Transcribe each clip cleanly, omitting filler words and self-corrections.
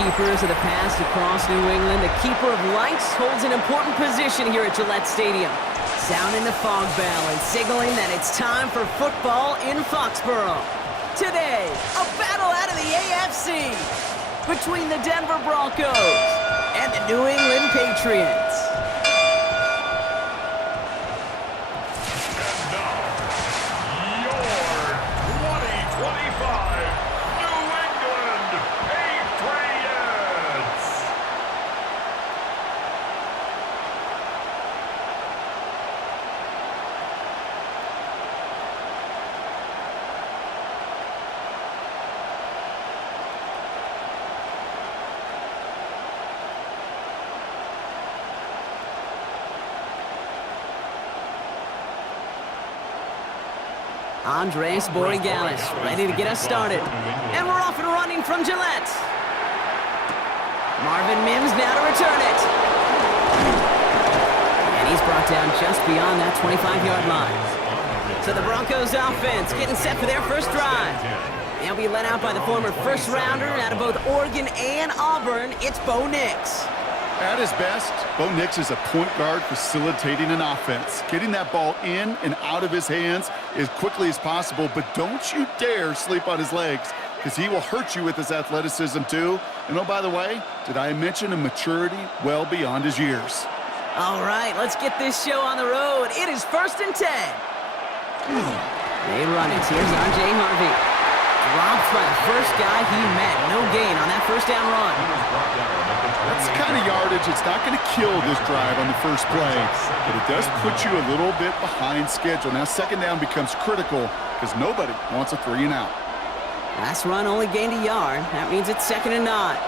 keepers of the past across New England, the keeper of lights holds an important position here at Gillette Stadium, sounding the fog bell and signaling that it's time for football in Foxborough. Today, a battle out of the AFC between the Denver Broncos and the New England Patriots. Andres Borregales ready to get us started. And we're off and running from Gillette. Marvin Mims now to return it. And he's brought down just beyond that 25-yard line. So the Broncos offense getting set for their first drive. They'll be led out by the former first-rounder out of both Oregon and Auburn. It's Bo Nix. At his best, Bo Nix is a point guard facilitating an offense, getting that ball in and out of his hands as quickly as possible, but don't you dare sleep on his legs, because he will hurt you with his athleticism too. And oh, by the way, did I mention a maturity well beyond his years? All right, let's get this show on the road. It is 1st and 10. They run it. Here's R.J. Harvey. Dropped by the first guy he met. No gain on that first down run. That's the kind of yardage it's not going to kill this drive on the first play, but it does put you a little bit behind schedule. Now second down becomes critical because nobody wants a 3 and out. Last run only gained a yard. That means it's 2nd and 9.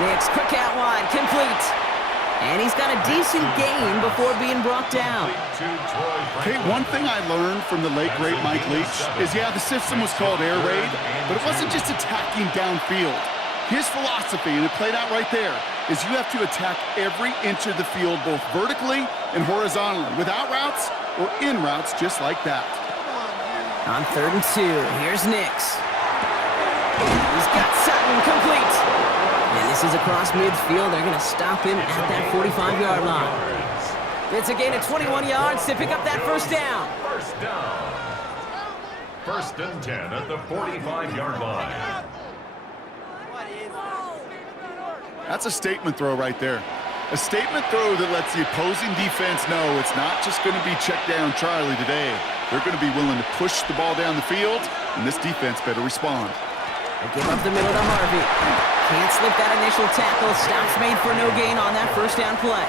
Nix, quick out wide, complete. And he's got a decent gain before being brought down. Okay, one thing I learned from the late, great Mike Leach is, yeah, the system was called air raid, but it wasn't just attacking downfield. His philosophy, and it played out right there, is you have to attack every inch of the field, both vertically and horizontally, without routes or in routes just like that. On 3rd and 2, here's Nix. He's got Sutton complete. And this is across midfield. They're going to stop him at that 45-yard line. It's a gain of 21 yards to pick up that first down. First down. 1st and 10 at the 45-yard line. That's a statement throw right there. A statement throw that lets the opposing defense know it's not just going to be check down Charlie today. They're going to be willing to push the ball down the field, and this defense better respond. They give up the middle to Harvey. Can't slip that initial tackle. Stops made for no gain on that first down play.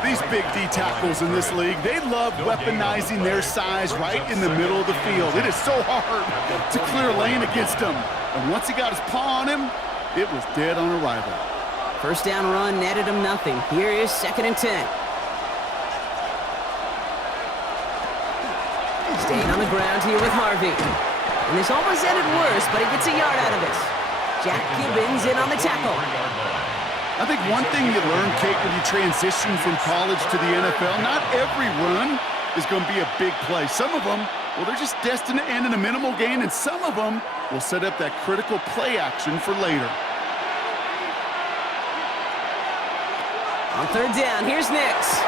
These big D tackles in this league, they love weaponizing their size right in the middle of the field. It is so hard to clear lane against him. And once he got his paw on him, it was dead on arrival. First down run netted him nothing. Here is 2nd and 10. Staying on the ground here with Harvey. And this almost ended worse, but he gets a yard out of it. Jack Gibbons in on the tackle. I think one thing you learn, Kate, when you transition from college to the NFL, not every run is going to be a big play. Some of them, well, they're just destined to end in a minimal gain, and some of them will set up that critical play action for later. On 3rd down, here's Nix.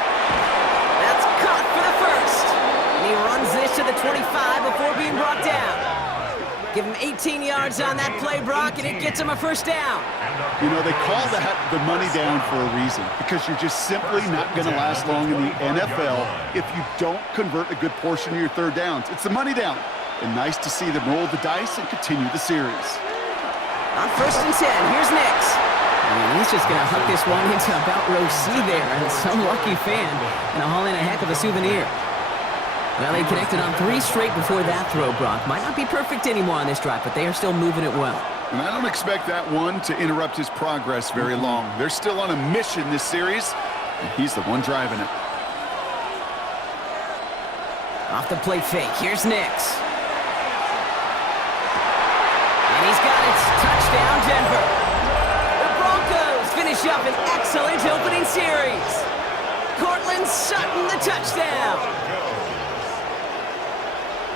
That's caught for the first. And he runs this to the 25 before being brought down. Give him 18 yards on that play, Brock, and it gets him a first down. You know, they call that the money down for a reason, because you're just simply not going to last long in the NFL if you don't convert a good portion of your 3rd downs. It's the money down. And nice to see them roll the dice and continue the series. On 1st and 10, here's Nix. And he's just going to hook this one into about row C there, and some lucky fan and haul in a heck of a souvenir. Well, they connected on 3 straight before that throw, Brock. Might not be perfect anymore on this drive, but they are still moving it well. And I don't expect that one to interrupt his progress very long. They're still on a mission this series, and he's the one driving it. Off the play fake, here's Nix. And he's got it. Touchdown, Denver. The Broncos finish up an excellent opening series. Cortland Sutton, the touchdown.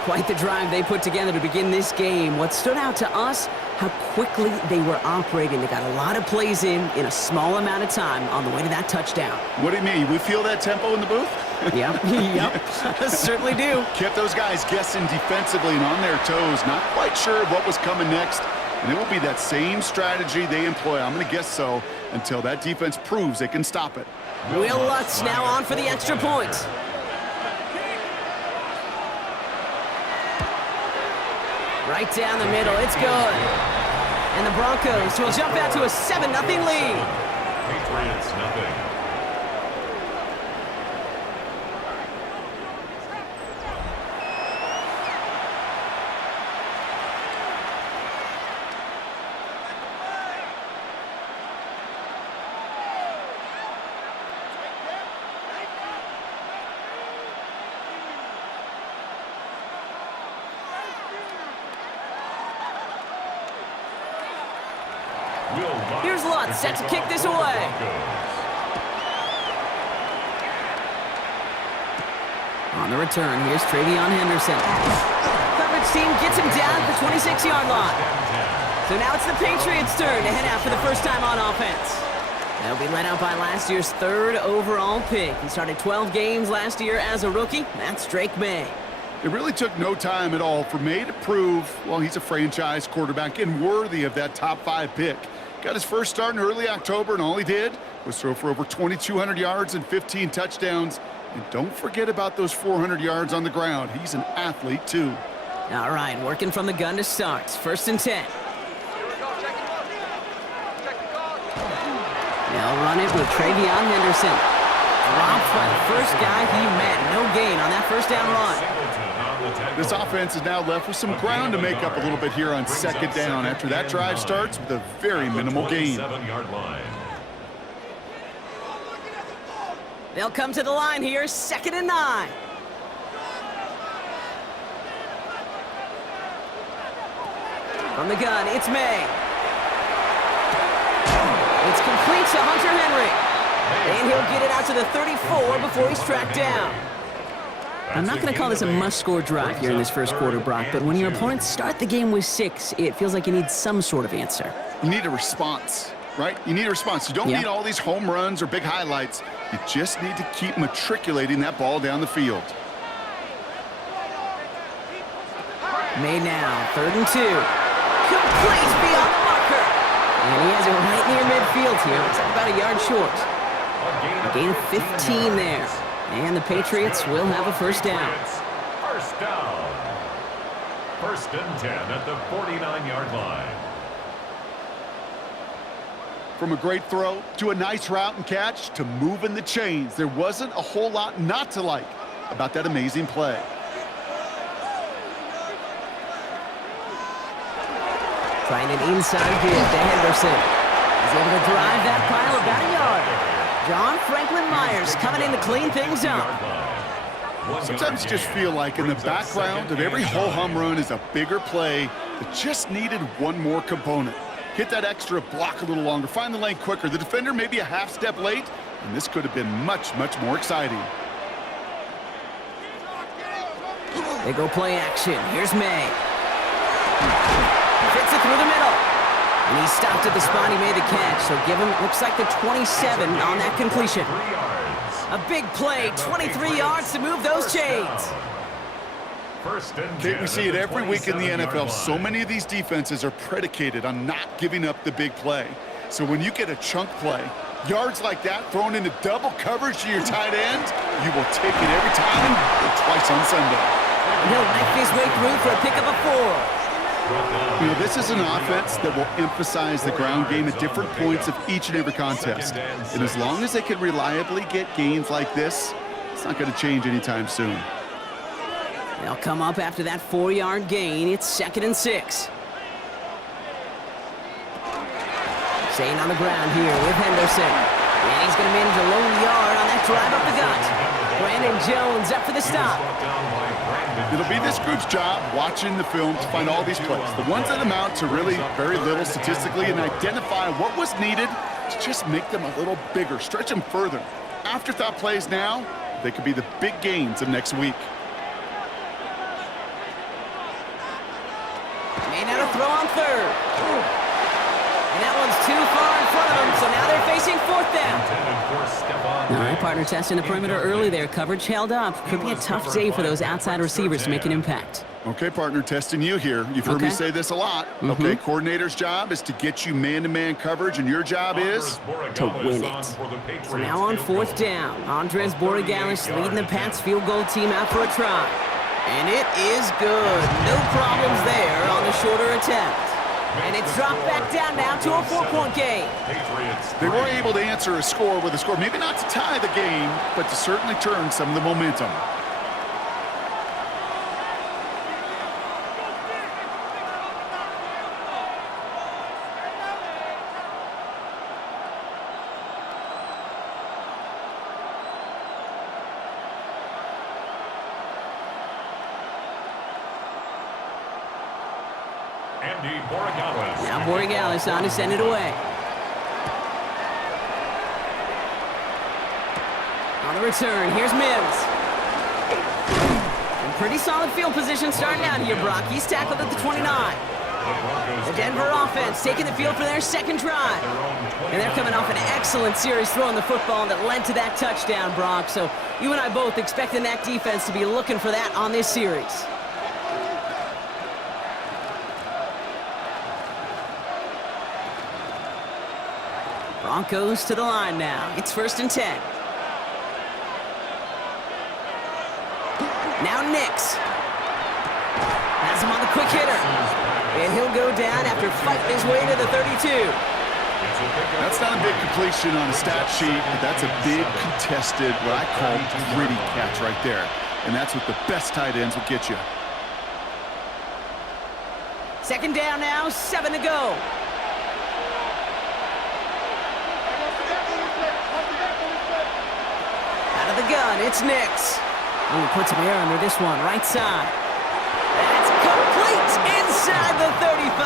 Quite the drive they put together to begin this game. What stood out to us, how quickly they were operating. They got a lot of plays in a small amount of time on the way to that touchdown. What do you mean? We feel that tempo in the booth? Yep, yep, certainly do. Kept those guys guessing defensively and on their toes, not quite sure what was coming next. And it will be that same strategy they employ, I'm going to guess so, until that defense proves they can stop it. Will Lutz now on for the extra point. Right down the middle, it's good. And the Broncos will jump out to a 7-0 lead. Patriots, nothing. Here's Lutz, set to kick this away. On the return, here's Travion Henderson. Coverage team gets him down at the 26-yard line. So now it's the Patriots' turn to head out for the first time on offense. They'll be led out by last year's 3rd overall pick. He started 12 games last year as a rookie. That's Drake May. It really took no time at all for May to prove, well, he's a franchise quarterback and worthy of that top 5 pick. Got his first start in early October, and all he did was throw for over 2,200 yards and 15 touchdowns. And don't forget about those 400 yards on the ground. He's an athlete, too. All right, working from the gun to start. 1st and 10. They'll run it with Travion Henderson. Dropped by the first guy he met. No gain on that first down run. This offense is now left with some ground to make up a little bit here on 2nd down after that drive starts with a very minimal gain. They'll come to the line here, 2nd and 9. From the gun, it's May. It's complete to Hunter Henry. And he'll get it out to the 34 before he's tracked down. I'm not going to call this a must-score drive here in this first quarter, Brock, but when your opponents start the game with 6, it feels like you need some sort of answer. You need a response, right? You need a response. You don't need all these home runs or big highlights. You just need to keep matriculating that ball down the field. Made now, 3rd and 2. Complete beyond the marker. And he has it right near midfield here. It's about a yard short. A gain of 15 there. And the Patriots will have a first down. First down. 1st and 10 at the 49-yard line. From a great throw to a nice route and catch to moving the chains, there wasn't a whole lot not to like about that amazing play. Trying an inside give to Henderson. He's able to drive that pile about a yard. John Franklin Myers coming in to clean things up. Sometimes you just feel like in the background of every ho-hum run is a bigger play that just needed one more component. Hit that extra block a little longer, find the lane quicker. The defender may be a half step late, and this could have been much, much more exciting. They go play action. Here's May. Fits it through the middle. And he stopped at the spot he made the catch, so give him, looks like the 27 on that completion. A big play, 23 yards to move those chains. Kate, we see it every week in the NFL. So many of these defenses are predicated on not giving up the big play. So when you get a chunk play, yards like that thrown into double coverage to your tight end, you will take it every time or twice on Sunday. He'll knife his way through for a pickup of 4. You know, this is an offense that will emphasize the ground game at different points of each and every contest. And as long as they can reliably get gains like this, it's not going to change anytime soon. They'll come up after that 4-yard gain. It's 2nd and 6. Staying on the ground here with Henderson. And he's going to manage a lone yard on that drive up the gut. Brandon Jones up for the stop. It'll be this group's job watching the film to find all these plays, the ones that amount to really very little statistically, and identify what was needed to just make them a little bigger, stretch them further. Afterthought plays now, they could be the big gains of next week. Made out a throw on third. And that one's too far in front of them, so now they're facing fourth down. All right, partner, testing the perimeter early there. Coverage held up. Could be a tough day for those outside receivers to make an impact. Okay, partner, testing you here. You've heard me say this a lot. Okay, coordinator's job is to get you man-to-man coverage, and your job is to win it. So now on fourth down, Andres Borregales leading the Pats field goal team out for a try. And it is good. No problems there on the shorter attempt. And it's dropped back down now to a 4-point game. They were able to answer a score with a score. Maybe not to tie the game, but to certainly turn some of the momentum. Now Borregales on to send it away. On the return, here's Mims. And pretty solid field position starting out here, Brock. He's tackled at the 29. The Denver offense taking the field for their second drive. And they're coming off an excellent series throwing the football that led to that touchdown, Brock. So you and I both expecting that defense to be looking for that on this series. Broncos to the line now. It's 1st and 10. Now Nix. Has him on the quick hitter. And he'll go down after fighting his way to the 32. That's not a big completion on a stat sheet, but that's a big contested, what I call gritty catch right there. And that's what the best tight ends will get you. 2nd down now, 7 to go. Out of the gun, it's Nix. Ooh, puts some air under this one, right side. That's complete inside the 35.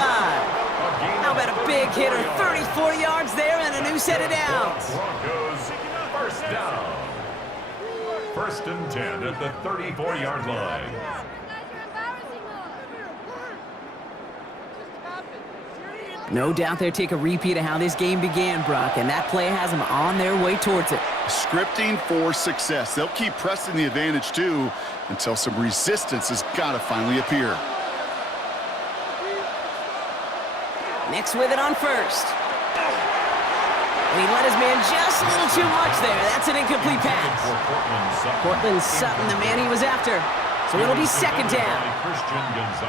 How about a big hitter, 34 yards there and a new set of downs. Broncos, 1st down. 1st and 10 at the 34-yard line. No doubt they'll take a repeat of how this game began, Brock, and that play has them on their way towards it. Scripting for success. They'll keep pressing the advantage, too, until some resistance has got to finally appear. Nix with it on 1st. And he let his man just a little too much there. That's an incomplete pass. Cortland Sutton, the man he was after. So it'll be 2nd down.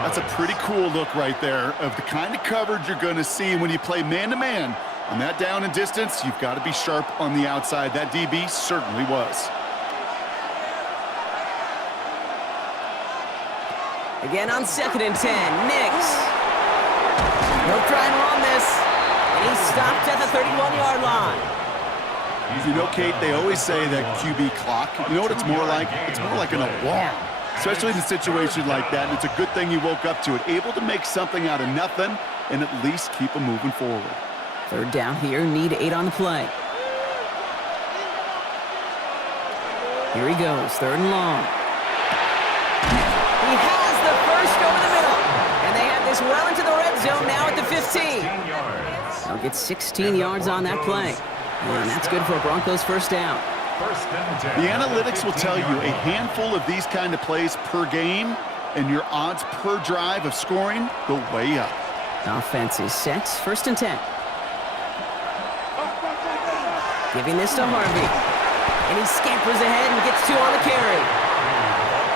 That's a pretty cool look right there of the kind of coverage you're going to see when you play man-to-man. On that down and distance, you've got to be sharp on the outside. That DB certainly was. Again on 2nd and 10, Nix. He'll try and run this. And he's stopped at the 31-yard line. You know, Kate, they always say that QB clock, you know what it's more like? It's more like an alarm. Especially in a situation like that, and it's a good thing you woke up to it. Able to make something out of nothing and at least keep them moving forward. 3rd down here, need 8 on the play. Here he goes, 3rd and long. He has the first over the middle. And they have this well into the red zone now at the 15. They'll get 16 yards on that play. And that's good for a Broncos 1st down. The analytics will tell you a handful of these kind of plays per game, and your odds per drive of scoring go way up. Offense is set, 1st and 10. Giving this to Harvey. And he scampers ahead and gets 2 on the carry.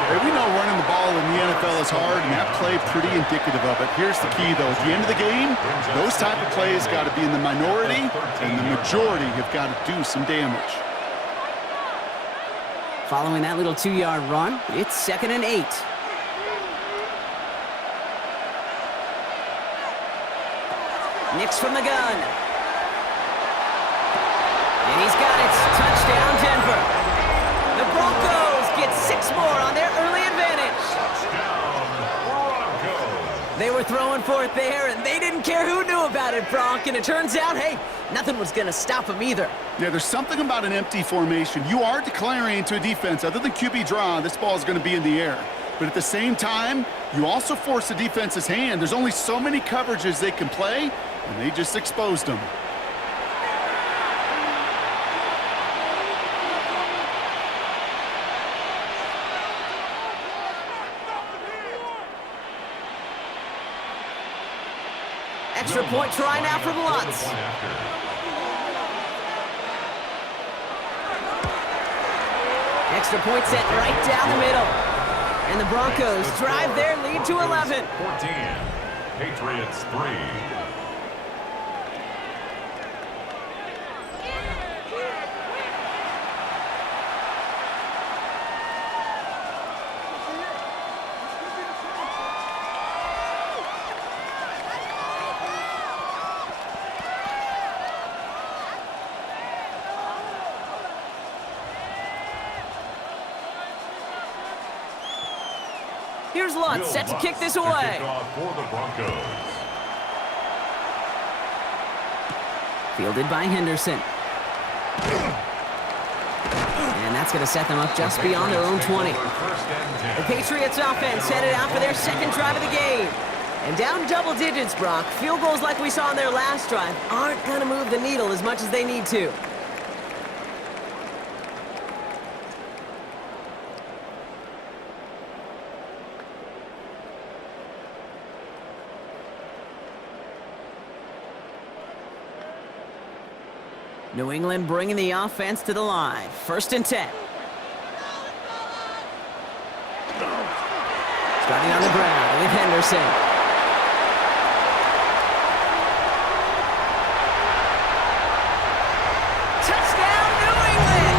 Hey, we know running the ball in the NFL is hard, and that play pretty indicative of it. Here's the key, though. At the end of the game, those type of plays got to be in the minority, and the majority have got to do some damage. Following that little 2-yard run, it's 2nd and 8. Nix from the gun. And he's got it. Touchdown, Denver. The Broncos get 6 more on their early advantage. They were throwing for it there, and they didn't care who knew about it, Bronk. And it turns out, hey, nothing was going to stop them either. Yeah, there's something about an empty formation. You are declaring to a defense, other than QB draw, this ball is going to be in the air. But at the same time, you also force the defense's hand. There's only so many coverages they can play, and they just exposed them. Extra point try now from Lutz. Extra point set right down the middle. And the Broncos drive their lead to 11. 14, Patriots 3. Here's Lutz, set to kick this away. For the Broncos. Fielded by Henderson. And that's going to set them up just beyond their own 20. The Patriots offense headed out for their second drive of the game. And down double digits, Brock. Field goals like we saw in their last drive aren't going to move the needle as much as they need to. New England bringing the offense to the line. 1st and 10. Starting on the ground with Henderson. Touchdown, New England!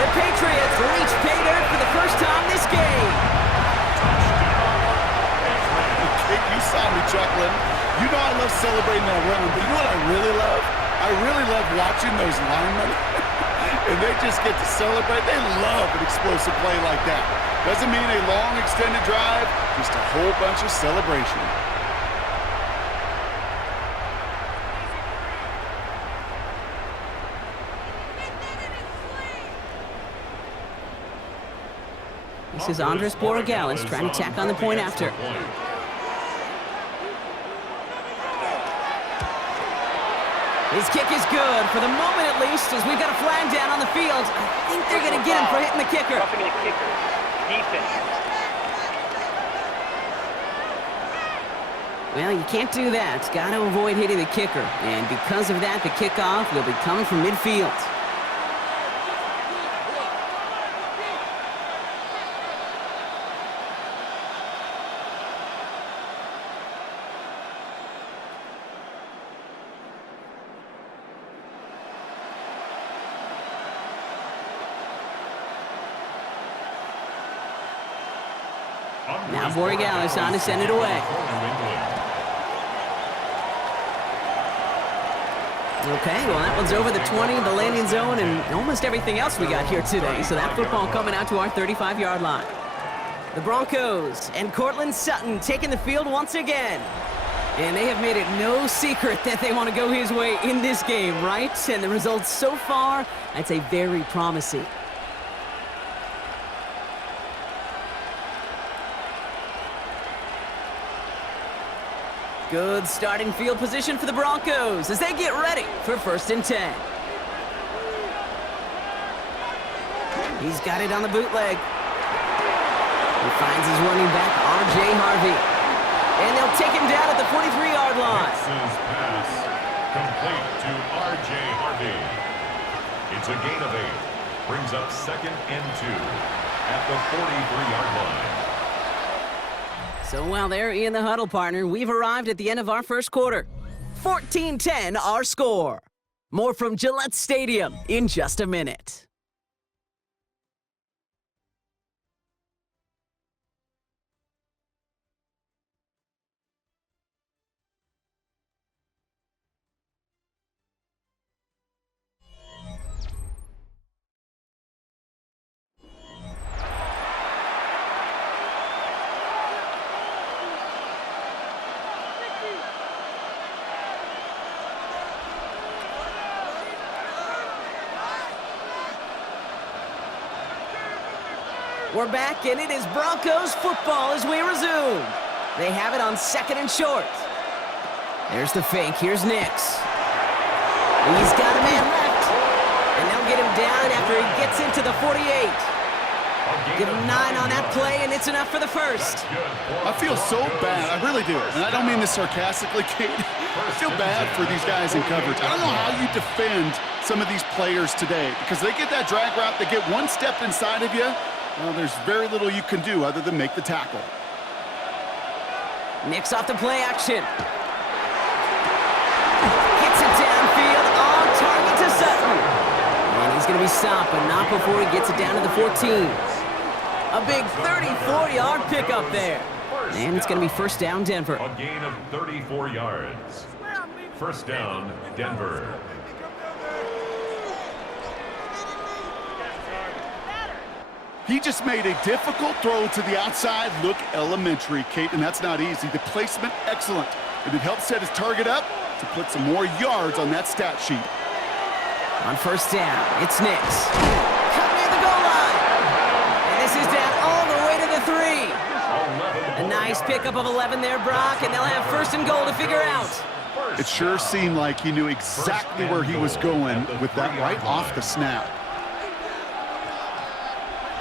The Patriots reach pay dirt for the first time this game. You saw me chuckling. You know I love celebrating that run, but you know what I really love? I really love watching those linemen, and they just get to celebrate. They love an explosive play like that. Doesn't mean a long, extended drive, just a whole bunch of celebration. This is Andres Borregales trying to tack on the point after. His kick is good, for the moment at least, as we've got a flag down on the field. I think they're going to get him for hitting the kicker. Roughing the kicker. Defense. Well, you can't do that. Got to avoid hitting the kicker. And because of that, the kickoff will be coming from midfield. Now Borregales on to send it away. Okay, well that one's over the 20, the landing zone, and almost everything else we got here today. So that football coming out to our 35-yard line. The Broncos and Cortland Sutton taking the field once again. And they have made it no secret that they want to go his way in this game, right? And the results so far, I'd say very promising. Good starting field position for the Broncos as they get ready for 1st and 10. He's got it on the bootleg. He finds his running back, R.J. Harvey. And they'll take him down at the 43-yard line. This pass complete to R.J. Harvey. It's a gain of 8. Brings up 2nd and 2 at the 43-yard line. So while they're in the huddle, partner, we've arrived at the end of our first quarter. 14-10 our score. More from Gillette Stadium in just a minute. We're back, and it is Broncos football as we resume. They have it on 2nd and short. There's the fake. Here's Nix. He's got a man left. And they'll get him down after he gets into the 48. Give him 9 on that play, and it's enough for the first. I feel so bad. I really do. And I don't mean this sarcastically, Kate. I feel bad for these guys in coverage. I don't know how you defend some of these players today because they get that drag route, they get one step inside of you. Well, there's very little you can do other than make the tackle. Nix off the play action. Gets it downfield, on target to Sutton. And he's going to be stopped, but not before he gets it down to the 14. A big 34-yard pickup there. And it's going to be first down, Denver. A gain of 34 yards. First down, Denver. He just made a difficult throw to the outside look elementary, Kate, and that's not easy. The placement, excellent. And it helped set his target up to put some more yards on that stat sheet. On first down, it's Nix. Cut near the goal line. And this is down all the way to the 3. A nice pickup of 11 there, Brock, and they'll have first and goal to figure out. It sure seemed like he knew exactly where he was going with that right off the snap.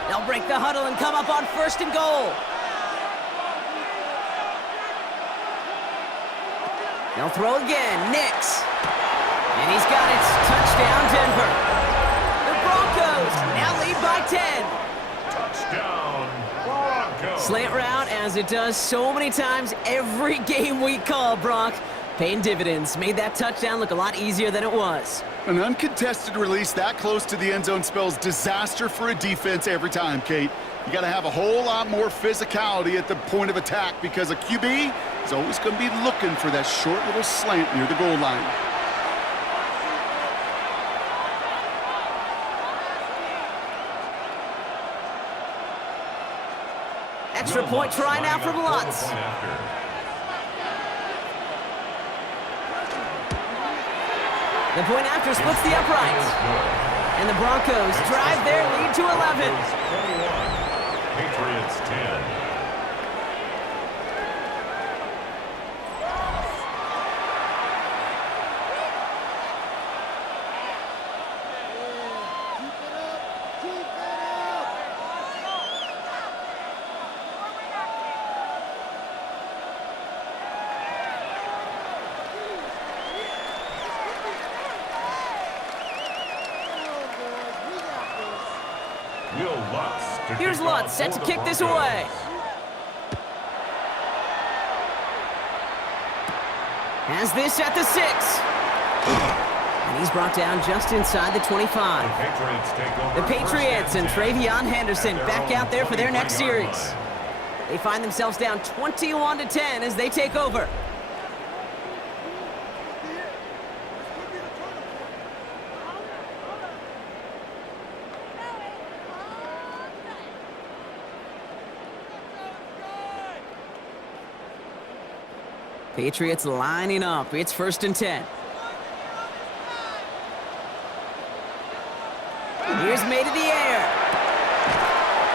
They'll break the huddle and come up on first and goal. They'll throw again. Nix. And he's got it. Touchdown, Denver. The Broncos now lead by 10. Touchdown, Broncos. Slant route, as it does so many times every game we call, Brock. Paying dividends. Made that touchdown look a lot easier than it was. An uncontested release that close to the end zone spells disaster for a defense every time, Kate. You got to have a whole lot more physicality at the point of attack because a QB is always going to be looking for that short little slant near the goal line. Extra point try now from Lutz. The point after splits the uprights. And the Broncos drive their lead to 11. Patriots 10. Here's Lutz, set to kick this away. Has this at the 6. And he's brought down just inside the 25. The Patriots and Travion Henderson back out there for their next series. They find themselves down 21-10 as they take over. Patriots lining up. It's first and 10. Here's made to the air.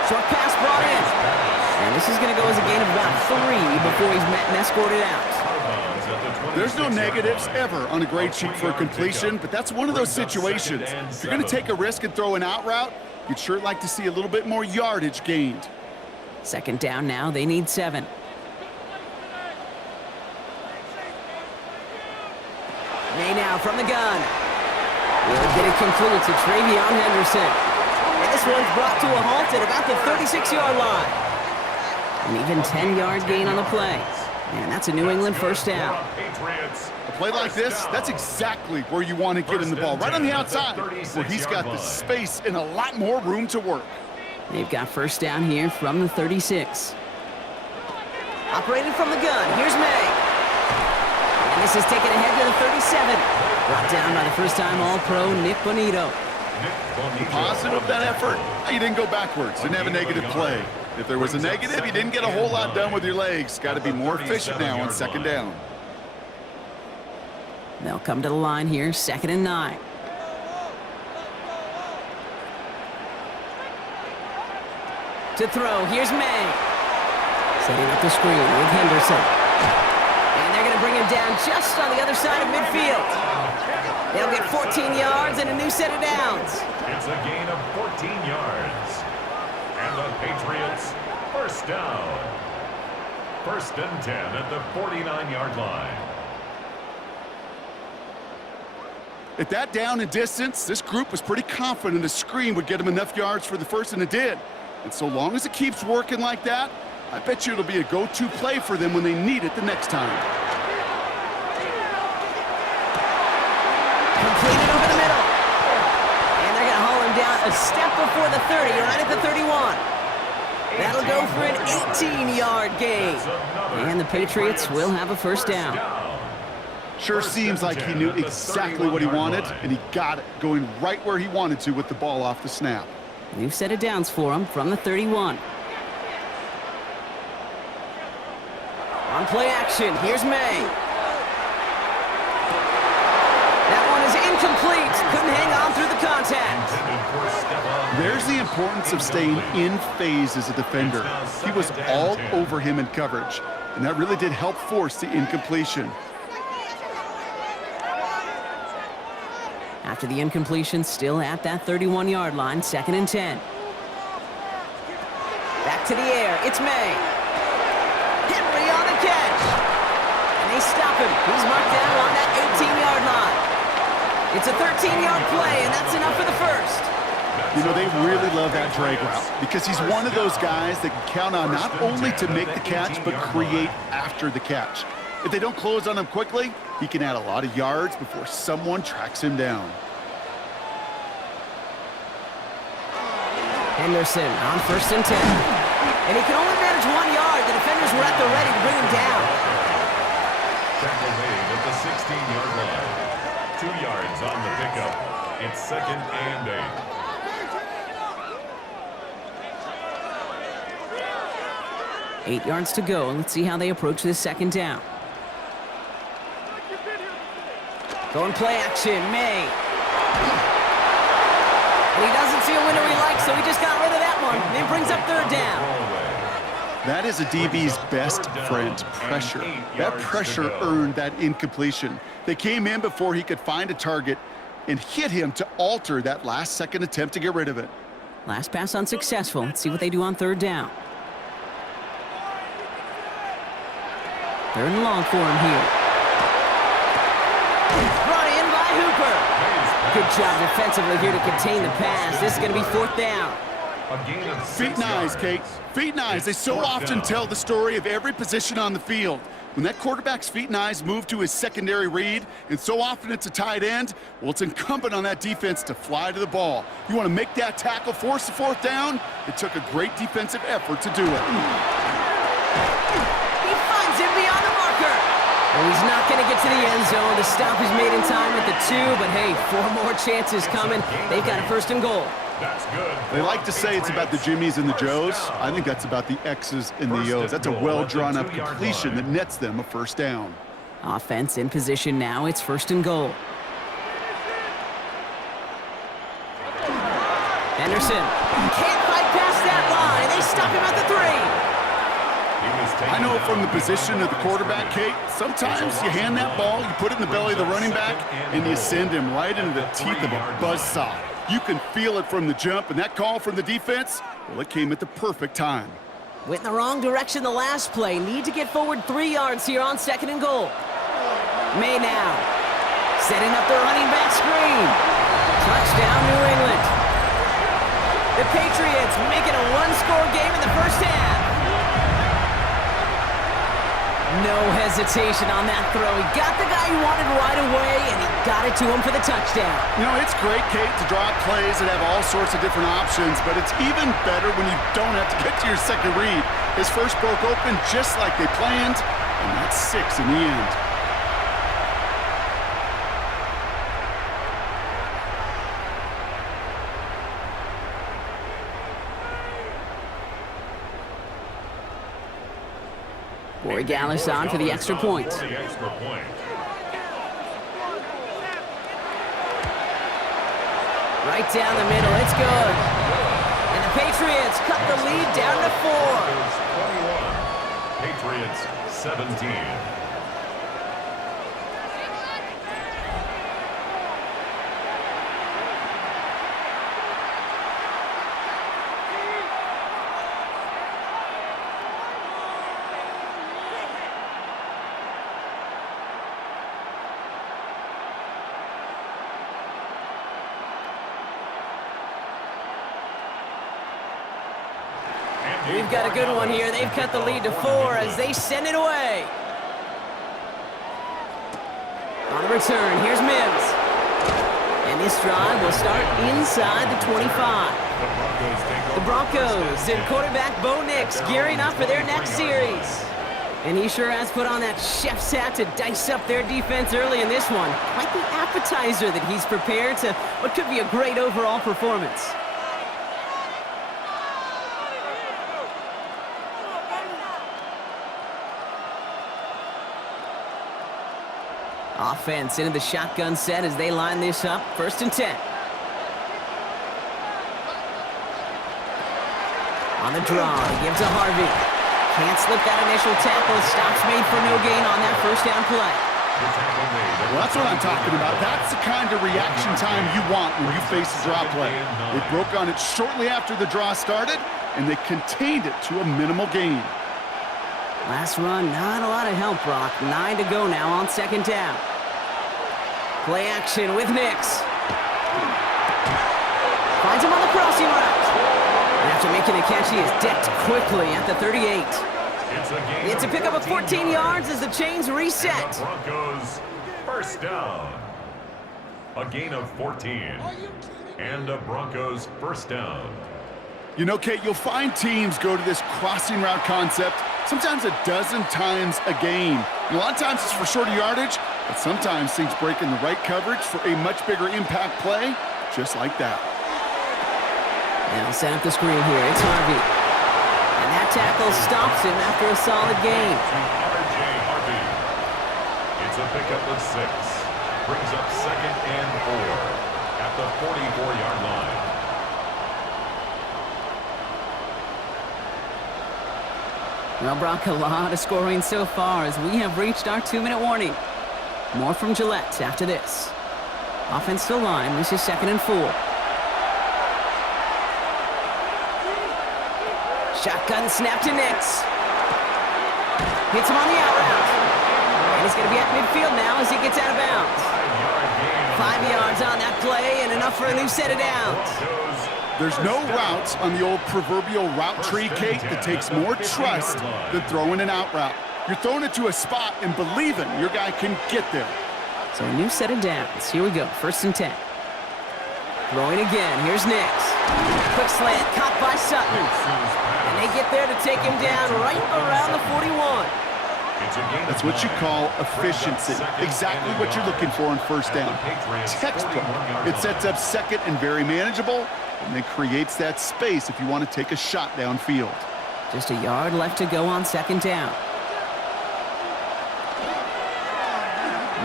Short pass brought in. And this is going to go as a gain of about 3 before he's met and escorted out. There's no negatives ever on a grade sheet for a completion, but that's one of those situations. If you're going to take a risk and throw an out route, you'd sure like to see a little bit more yardage gained. Second down now. They need 7. May now from the gun. Will get it complete to Travion Henderson. And this one's brought to a halt at about the 36-yard line. An even 10-yard gain on the play. And that's a New England first down. A play like this, that's exactly where you want to get in the ball. Right on the outside, where he's got the space and a lot more room to work. They've got first down here from the 36. Operating from the gun, here's May. And this is taken ahead to the 37. Brought down by the first-time All-Pro Nick Bonito. The positive of that effort, you didn't go backwards, didn't have a negative play. If there was a negative, you didn't get a whole lot done with your legs. Got to be more efficient now on second down. They'll come to the line here, 2nd and 9. To throw, here's May. Setting up the screen with Henderson. And they're going to bring him down just on the other side of midfield. They'll get 14 yards and a new set of downs. It's a gain of 14 yards. And the Patriots, first down. First and 10 at the 49-yard line. At that down and distance, this group was pretty confident the screen would get them enough yards for the first, and it did. And so long as it keeps working like that, I bet you it'll be a go-to play for them when they need it the next time. Completed over the middle. And they're going to haul him down a step before the 30, right at the 31. That'll go for an 18-yard gain. And the Patriots will have a first down. Sure seems like he knew exactly what he wanted, and he got it, going right where he wanted to with the ball off the snap. New set of downs for him from the 31. On play action, here's May. That one is incomplete. Couldn't hang on through the contact. There's the importance of staying in phase as a defender. He was all over him in coverage, and that really did help force the incompletion. After the incompletion, still at that 31-yard line, second and 10. Back to the air, it's May. Henry on the catch. And they stop him. He's marked down on that 18-yard line. It's a 13-yard play, and that's enough for the first. You know, they really love that drag route because he's one of those guys that can count on not only to make the catch, but create after the catch. If they don't close on him quickly, he can add a lot of yards before someone tracks him down. Henderson on first and 10. And he can only manage 1 yard. The defenders were at the ready to bring him down. Tackle made at the 16-yard line. 2 yards on the pickup. It's second and 8. 8 yards to go. Let's see how they approach this second down. Going play action, May. And he doesn't see a window he likes, so he just got rid of that one. And brings up third down. That is a DB's best friend, pressure. That pressure earned that incompletion. They came in before he could find a target and hit him to alter that last-second attempt to get rid of it. Last pass unsuccessful. Let's see what they do on third down. Third and long for him here. Brought in by Hooper. Good job defensively here to contain the pass. This is going to be fourth down. Feet and eyes, Kate. Feet and eyes. They so often tell the story of every position on the field. When that quarterback's feet and eyes move to his secondary read, and so often it's a tight end, well, it's incumbent on that defense to fly to the ball. You want to make that tackle, force the fourth down? It took a great defensive effort to do it. He finds him beyond the marker. Well, he's not going to get to the end zone. The stop is made in time at the 2, but hey, 4 more chances coming. They've got a first and goal. That's good. They like to say it's about the Jimmies and the Joes. I think that's about the X's and the O's. That's a well-drawn-up completion that nets them a first down. Offense in position now. It's first and goal. Henderson can't fight past that line. They stop him at the 3. I know from the position of the quarterback, Kate, sometimes you hand that ball, you put it in the belly of the running back, and you send him right into the teeth of a buzzsaw. You can feel it from the jump, and that call from the defense, well, it came at the perfect time. Went in the wrong direction the last play. Need to get forward 3 yards here on second and goal. May now. Setting up the running back screen. Touchdown, New England. The Patriots make it a one-score game in the first half. No hesitation on that throw. He got the guy he wanted right away, and he got it to him for the touchdown. You know, it's great, Kate, to draw up plays that have all sorts of different options, but it's even better when you don't have to get to your second read. His first broke open just like they planned, and that's 6 in the end. Corey Gallis on for the extra point. Right down the middle, it's good. And the Patriots cut the lead down to 4. 21. Patriots 17. We've got a good one here. They've cut the lead to 4 as they send it away. On the return, here's Mims. And this drive will start inside the 25. The Broncos and quarterback Bo Nix gearing up for their next series. And he sure has put on that chef's hat to dice up their defense early in this one. Quite the appetizer that he's prepared to what could be a great overall performance. Offense into the shotgun set as they line this up. 1st and 10. On the draw, he gives to Harvey. Can't slip that initial tackle. Stops made for no gain on that 1st down play. Well, that's what I'm talking about. That's the kind of reaction time you want when you face a draw play. They broke on it shortly after the draw started, and they contained it to a minimal gain. Last run, not a lot of help, Brock. 9 to go now on 2nd down. Play action with Nix. Finds him on the crossing route. And after making a catch, he is decked quickly at the 38. It's a pickup of 14 yards as the chains reset. The Broncos 1st down. A gain of 14. And the Broncos 1st down. You know, Kate, you'll find teams go to this crossing route concept sometimes a dozen times a game. And a lot of times it's for shorter yardage, but sometimes things break in the right coverage for a much bigger impact play, just like that. Now set up the screen here. It's Harvey. And that tackle stops him after a solid gain. Harvey. It's a pickup of 6. Brings up 2nd and 4 at the 44-yard line. Well, Brock, a lot of scoring so far as we have reached our 2-minute warning. More from Gillette after this. Offense to line. This is 2nd and 4. Shotgun snap to Nix. Hits him on the out route. And he's going to be at midfield now as he gets out of bounds. 5 yards on that play and enough for a new set of downs. There's no routes on the old proverbial route tree, Kate, that takes more trust than throwing an out route. You're throwing it to a spot and believing your guy can get there. So a new set of downs. Here we go. 1st and 10. Throwing again. Here's Nix. Quick slant. Caught by Sutton. And they get there to take him down right around the 41. That's what you call efficiency. Exactly what you're looking for on 1st down. Textbook. It sets up 2nd and very manageable, and then creates that space if you want to take a shot downfield. Just a yard left to go on 2nd down.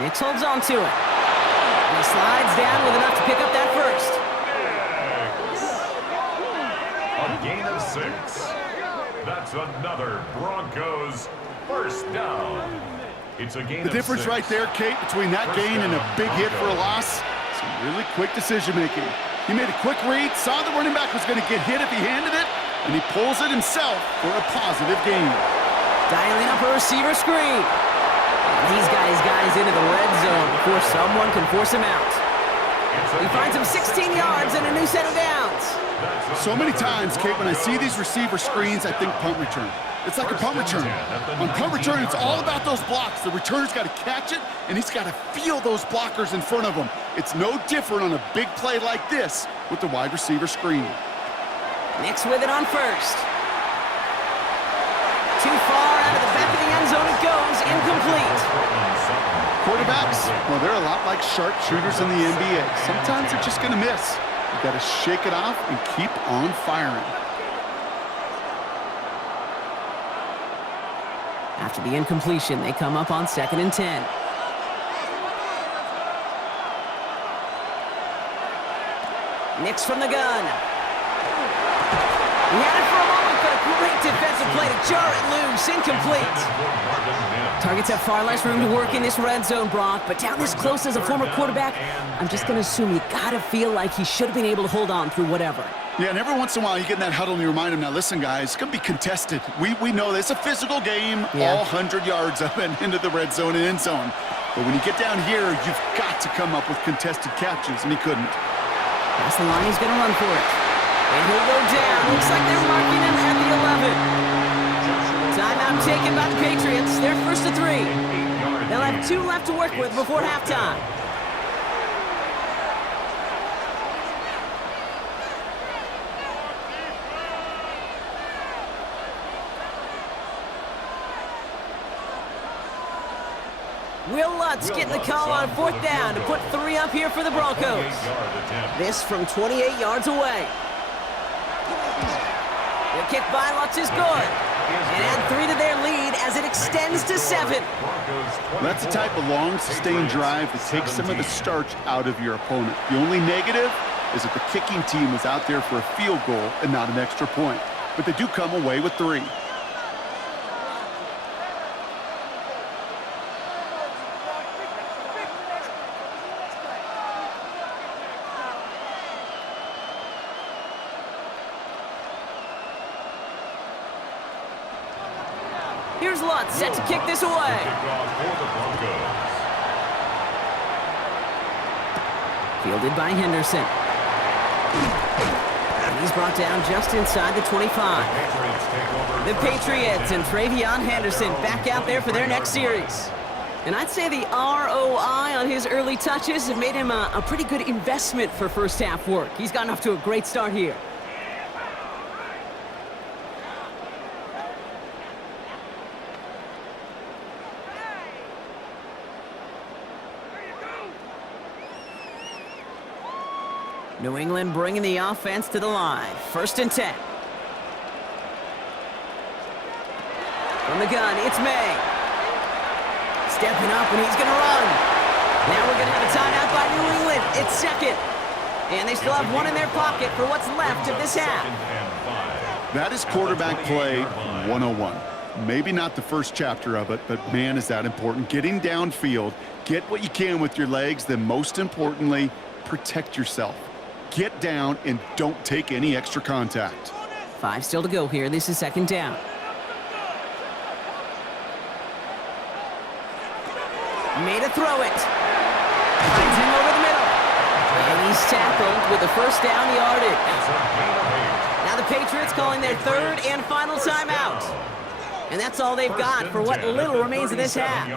Nix holds on to it. And he slides down with enough to pick up that 1st. A gain of 6. That's another Broncos 1st down. It's a gain The difference right there, Kate, between that gain and a big hit for a loss, some really quick decision-making. He made a quick read, saw the running back was going to get hit if he handed it, and he pulls it himself for a positive gain. Dialing up a receiver screen. And he's got his guys into the red zone before someone can force him out. He finds him 16 yards and a new set of downs. So many times, Kate, when I see these receiver screens, I think punt return. It's like a punt return. On punt return, it's all about those blocks. The returner's got to catch it, and he's got to feel those blockers in front of him. It's no different on a big play like this with the wide receiver screen. Nix with it on 1st. Too far out of the back of the end zone it goes, incomplete. Quarterbacks, well, they're a lot like sharpshooters in the NBA. Sometimes they're just going to miss. You've got to shake it off and keep on firing. After the incompletion, they come up on 2nd and 10. Nix from the gun. He had it for a moment, but a great defensive play to jar it loose. Incomplete. Targets have far less room to work in this red zone, Brock, but down this close as a former quarterback, I'm just going to assume you got to feel like he should have been able to hold on through whatever. Yeah, and every once in a while you get in that huddle and you remind him, now listen, guys, it's going to be contested. We know this. It's a physical game, all 100 yards up and into the red zone and end zone. But when you get down here, you've got to come up with contested catches, and he couldn't. That's the line. He's going to run for it. And he'll go down. Looks like they're marking him at the 11. Timeout taken by the Patriots. They're first to 3. They'll have 2 left to work with before halftime. Will Lutz getting the call on 4th down to put 3 up here for the Broncos. This from 28 yards away. The kick by Lutz is good. And add 3 to their lead as it extends to 7. That's the type of long, sustained drive that takes some of the starch out of your opponent. The only negative is that the kicking team was out there for a field goal and not an extra point. But they do come away with 3. Here's Lutz, set to kick this away. Fielded by Henderson. And he's brought down just inside the 25. The Patriots and Travion Henderson back out there for their next series. And I'd say the ROI on his early touches have made him a pretty good investment for first half work. He's gotten off to a great start here. New England bringing the offense to the line. 1st and 10. From the gun, it's May. Stepping up, and he's going to run. Now we're going to have a timeout by New England. It's 2nd. And they still have 1 in their pocket for what's left of this half. That is quarterback play 101. Maybe not the first chapter of it, but man, is that important. Getting downfield, get what you can with your legs, then most importantly, protect yourself. Get down and don't take any extra contact. 5 still to go here. This is 2nd down. Made a throw it. Finds him over the middle. And he's tackled with the 1st down yardage. Now the Patriots calling their 3rd and final timeout. And that's all they've got for what little remains of this half.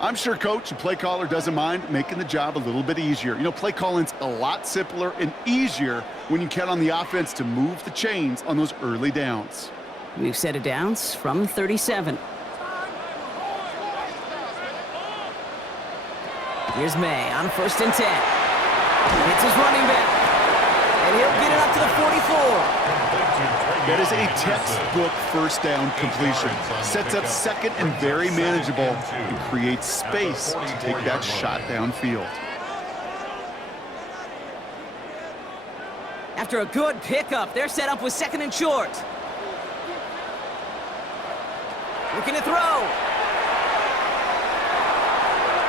I'm sure coach and play caller doesn't mind making the job a little bit easier. You know, play calling's a lot simpler and easier when you count on the offense to move the chains on those early downs. We've set of downs from 37. Here's May on 1st and 10. It's his running back. And he'll get it up to the 44. That is a textbook 1st down completion. Sets up 2nd and very manageable and creates space to take that shot downfield. After a good pickup, they're set up with 2nd and short. Looking to throw.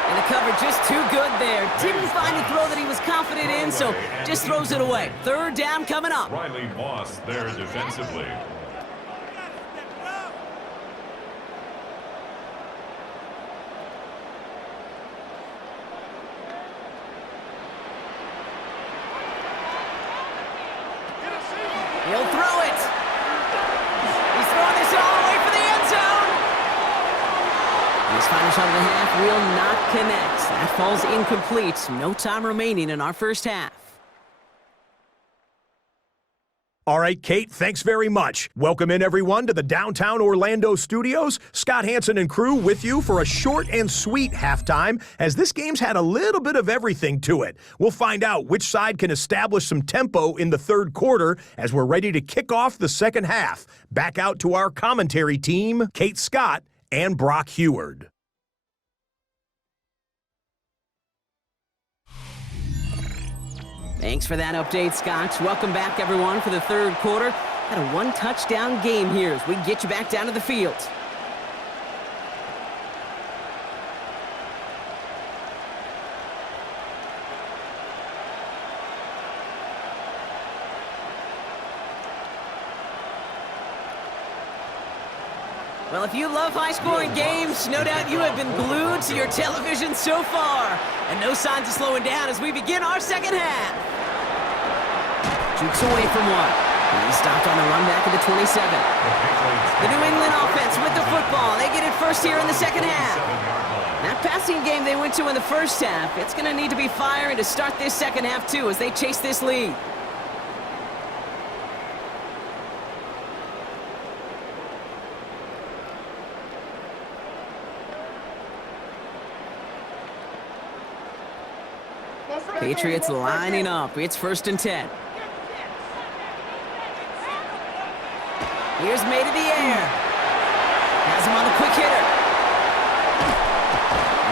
And the cover just too good there. Didn't find a throw that he was confident in, so just throws it away. 3rd down coming up. Riley Moss there defensively. He'll throw it. He's throwing this all the way for the end zone. His final shot of the half will not connect. That falls incomplete. No time remaining in our first half. All right, Kate, thanks very much. Welcome in, everyone, to the downtown Orlando studios. Scott Hansen and crew with you for a short and sweet halftime, as this game's had a little bit of everything to it. We'll find out which side can establish some tempo in the 3rd quarter as we're ready to kick off the 2nd half. Back out to our commentary team, Kate Scott and Brock Heward. Thanks for that update, Scott. Welcome back, everyone, for the 3rd quarter. Got a one-touchdown game here as we get you back down to the field. Well, if you love high-scoring games, no doubt you have been glued to your television so far. And no signs of slowing down as we begin our second half. Jukes away from one. He's stopped on the run back at the 27. The New England offense with the football. They get it first here in the second half. That passing game they went to in the first half, it's going to need to be firing to start this second half, too, as they chase this lead. Patriots lining up. It's 1st and 10. Here's made in the air. Has him on the quick hitter.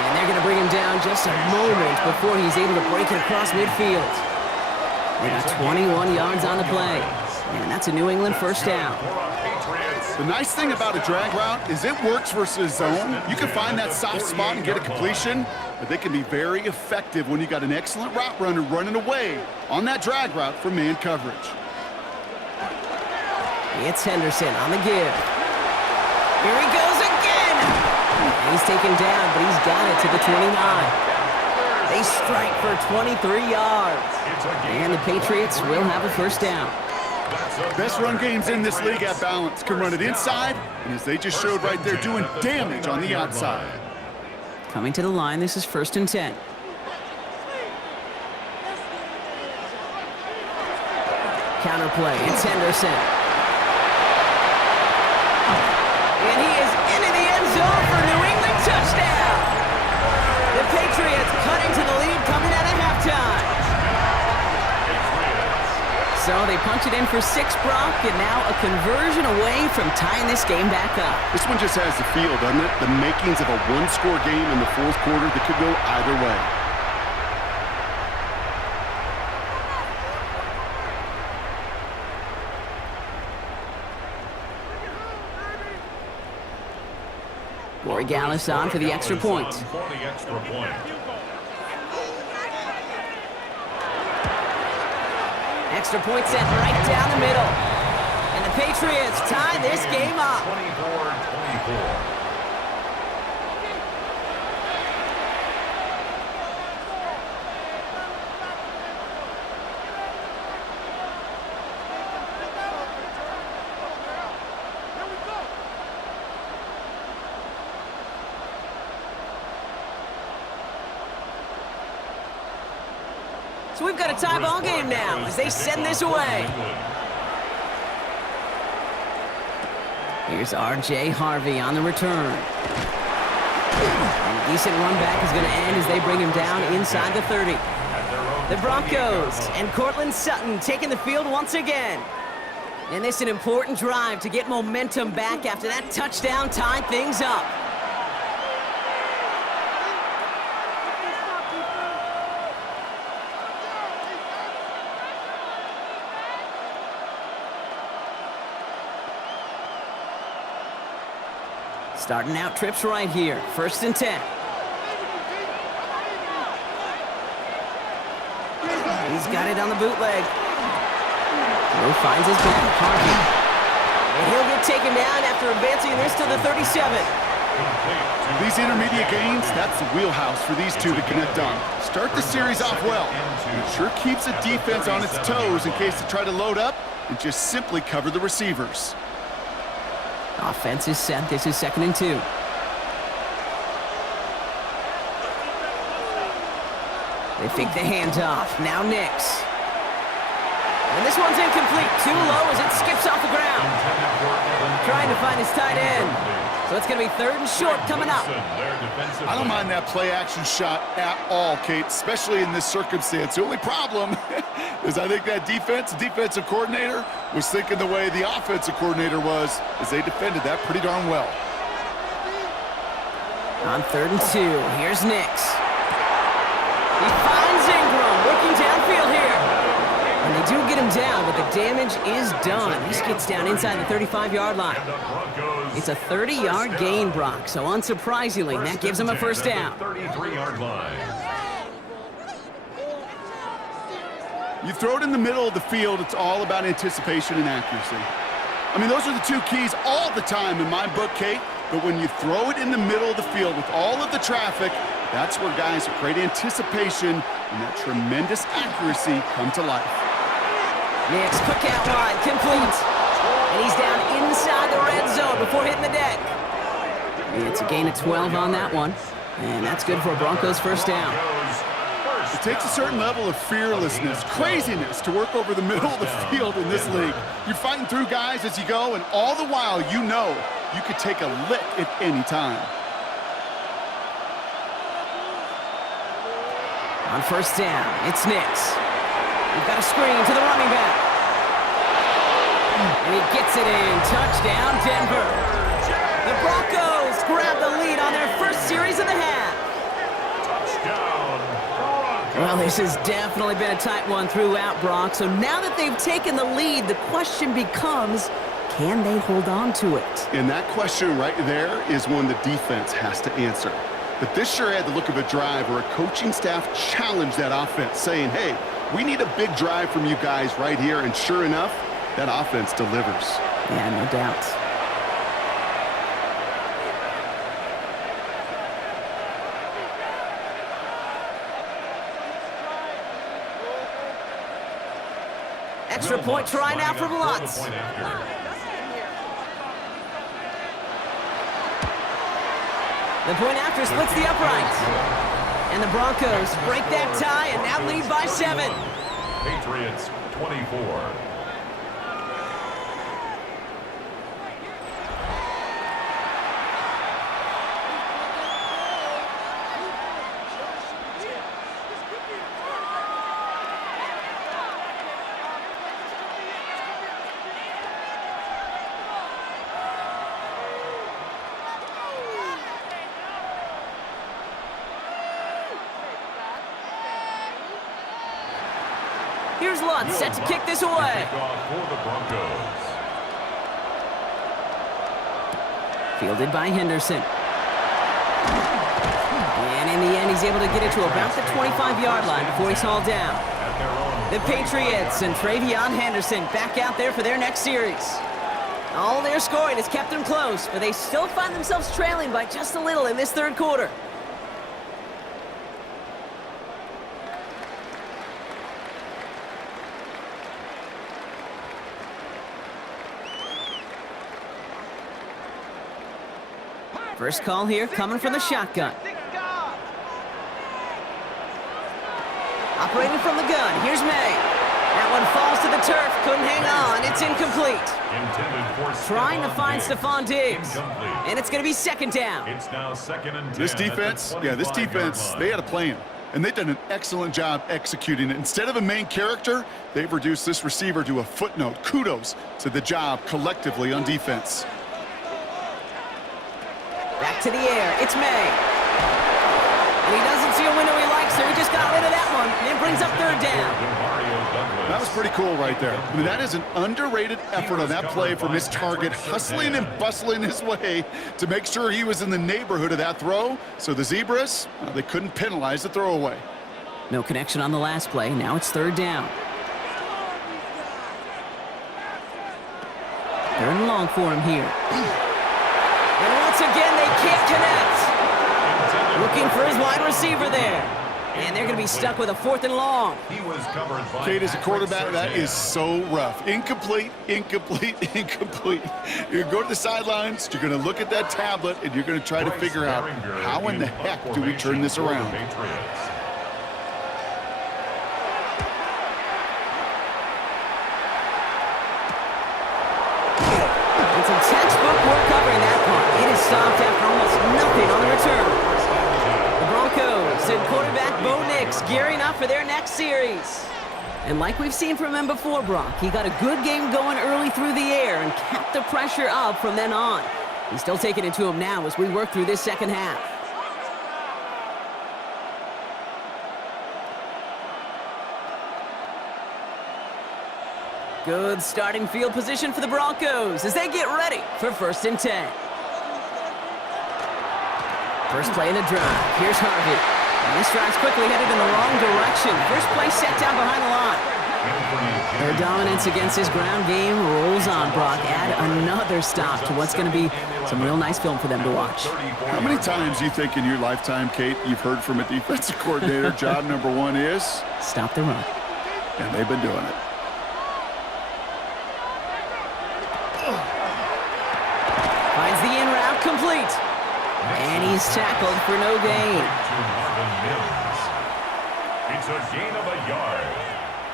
And they're going to bring him down just a moment before he's able to break it across midfield. They got 21 yards on the play. And that's a New England first down. The nice thing about a drag route is it works versus zone. You can find that soft spot and get a completion, but they can be very effective when you got an excellent route runner running away on that drag route from man coverage. It's Henderson on the give. Here he goes again. He's taken down, but he's got it to the 29. They strike for 23 yards. And the Patriots will have a first down. Best run games in this league at balance. Can run it inside, and as they just showed right there, doing damage on the outside. Coming to the line, this is 1st and 10. Counterplay, it's Henderson. And he is into the end zone for New England touchdown. The Patriots cutting to the lead coming out of halftime. So they punch it in for 6, Brock, and now a conversion away from tying this game back up. This one just has the feel, doesn't it? The makings of a one-score game in the 4th quarter that could go either way. Corey Gallis on for the extra point. Extra point set right down the middle. And the Patriots tie this game up. 24-24. So we've got a tie ball game now as they send this away. Here's R.J. Harvey on the return. And a decent run back is going to end as they bring him down inside the 30. The Broncos and Cortland Sutton taking the field once again. And this is an important drive to get momentum back after that touchdown tied things up. Starting out trips right here. 1st and 10. He's got it on the bootleg. Joe finds his back. Harvey. And he'll get taken down after advancing this to the 37. These intermediate gains, that's the wheelhouse for these two to connect on. Start the series off well. It sure keeps the defense on its toes in case they try to load up and just simply cover the receivers. Offense is set. This is 2nd and 2. They fake the handoff. Now Nix. And this one's incomplete. Too low as it skips off the ground. Trying to find his tight end. So it's going to be 3rd and short coming up. I don't mind that play-action shot at all, Kate, especially in this circumstance. The only problem is I think that defensive coordinator was thinking the way the offensive coordinator was as they defended that pretty darn well. On 3rd and 2, here's Nix. He finds Ingram working downfield here. And they They do get him down, but the damage is done. He gets down inside the 35-yard line. It's a 30-yard gain, Brock, so unsurprisingly, that gives him a first down. 33-yard line. You throw it in the middle of the field, it's all about anticipation and accuracy. I mean, those are the two keys all the time in my book, Kate. But when you throw it in the middle of the field with all of the traffic, that's where guys with great anticipation and that tremendous accuracy come to life. Nix, quick out wide, complete. And he's down inside the red zone before hitting the deck. And it's a gain of 12 on that one. And that's good for a Broncos first down. It takes a certain level of fearlessness, craziness to work over the middle of the field in this league. You're fighting through guys as you go, and all the while you know you could take a lick at any time. On first down, it's Nix. We've got a screen to the running back. And he gets it in. Touchdown, Denver. The Broncos grab the lead on their first series of the half. Well, this has definitely been a tight one throughout, Brock. So now that they've taken the lead, the question becomes, can they hold on to it? And that question right there is one the defense has to answer. But this sure had the look of a drive where a coaching staff challenged that offense, saying, hey, we need a big drive from you guys right here. And sure enough, that offense delivers. Yeah, no doubt. Extra point try now from Lutz. The point after splits the uprights. And the Broncos break that tie and now lead by 7. Patriots 24. Here's Lutz, set to kick this away. For the Broncos. Fielded by Henderson. And in the end, he's able to get it to about the 25-yard line before he's hauled down. The Patriots and Travion Henderson back out there for their next series. All their scoring has kept them close, but they still find themselves trailing by just a little in this third quarter. First call here coming from the shotgun. Operating from the gun, here's May. That one falls to the turf, couldn't hang on, it's incomplete. Trying to find Stephon Diggs. And it's going to be second down. It's now second and 10. This defense, they had a plan. And they've done an excellent job executing it. Instead of a main character, they've reduced this receiver to a footnote. Kudos to the job collectively on defense. Back to the air, it's May. And he doesn't see a window he likes, so he just got rid of that one. And brings up third down. That was pretty cool right there. I mean, that is an underrated effort on that play from his target, hustling and bustling his way to make sure he was in the neighborhood of that throw. So the Zebras, they couldn't penalize the throwaway. No connection on the last play. Now it's third down. Third and long for him here. And once again, they can't connect. Looking for his wide receiver there. And they're going to be stuck with a fourth and long. He was covered by Kate, as a quarterback, that is so rough. Incomplete, incomplete, incomplete. You're going to go to the sidelines, you're going to look at that tablet, and you're going to try to figure out how in the heck do we turn this around. It's some textbook work covering that punt. It is stopped after almost nothing on the return. The Broncos and quarterback Bo Nix gearing up for their next series. And like we've seen from him before, Brock, he got a good game going early through the air and kept the pressure up from then on. He's still taking it to him now as we work through this second half. Good starting field position for the Broncos as they get ready for 1st and 10. First play in the drive. Here's Harvey. And this drive's quickly headed in the wrong direction. First play set down behind the line. Their dominance against this ground game rolls on, Brock. Add another stop to what's going to be some real nice film for them to watch. How many times do you think in your lifetime, Kate, you've heard from a defensive coordinator, job number one is? Stop the run. And they've been doing it. Finds the in route complete. And he's tackled for no gain. It's a gain of a yard.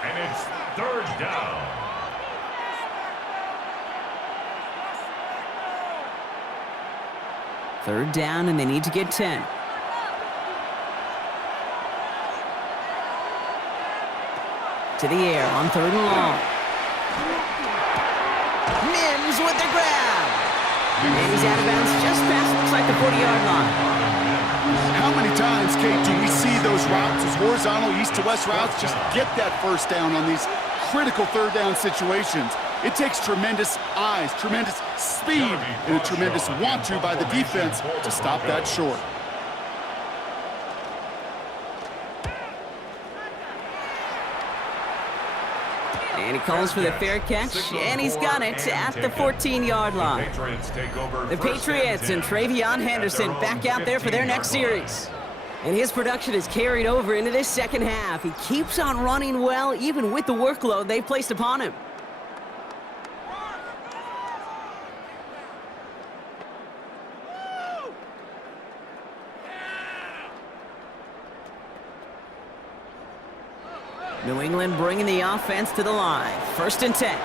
And it's 3rd down. Third down, and they need to get 10. To the air on 3rd and long. Mims with the grab. And he's out of bounds just past, looks like the 40-yard line. How many times, Kate, do we see those routes, those horizontal east-to-west routes, just get that first down on these critical 3rd down situations? It takes tremendous eyes, tremendous speed, and a tremendous want-to by the defense to stop that short. And he calls for the fair catch, and he's got it at the 14-yard line. The Patriots and Travion Henderson back out there for their next series. And his production is carried over into this second half. He keeps on running well, even with the workload they've placed upon him. New England bringing the offense to the line. 1st and 10.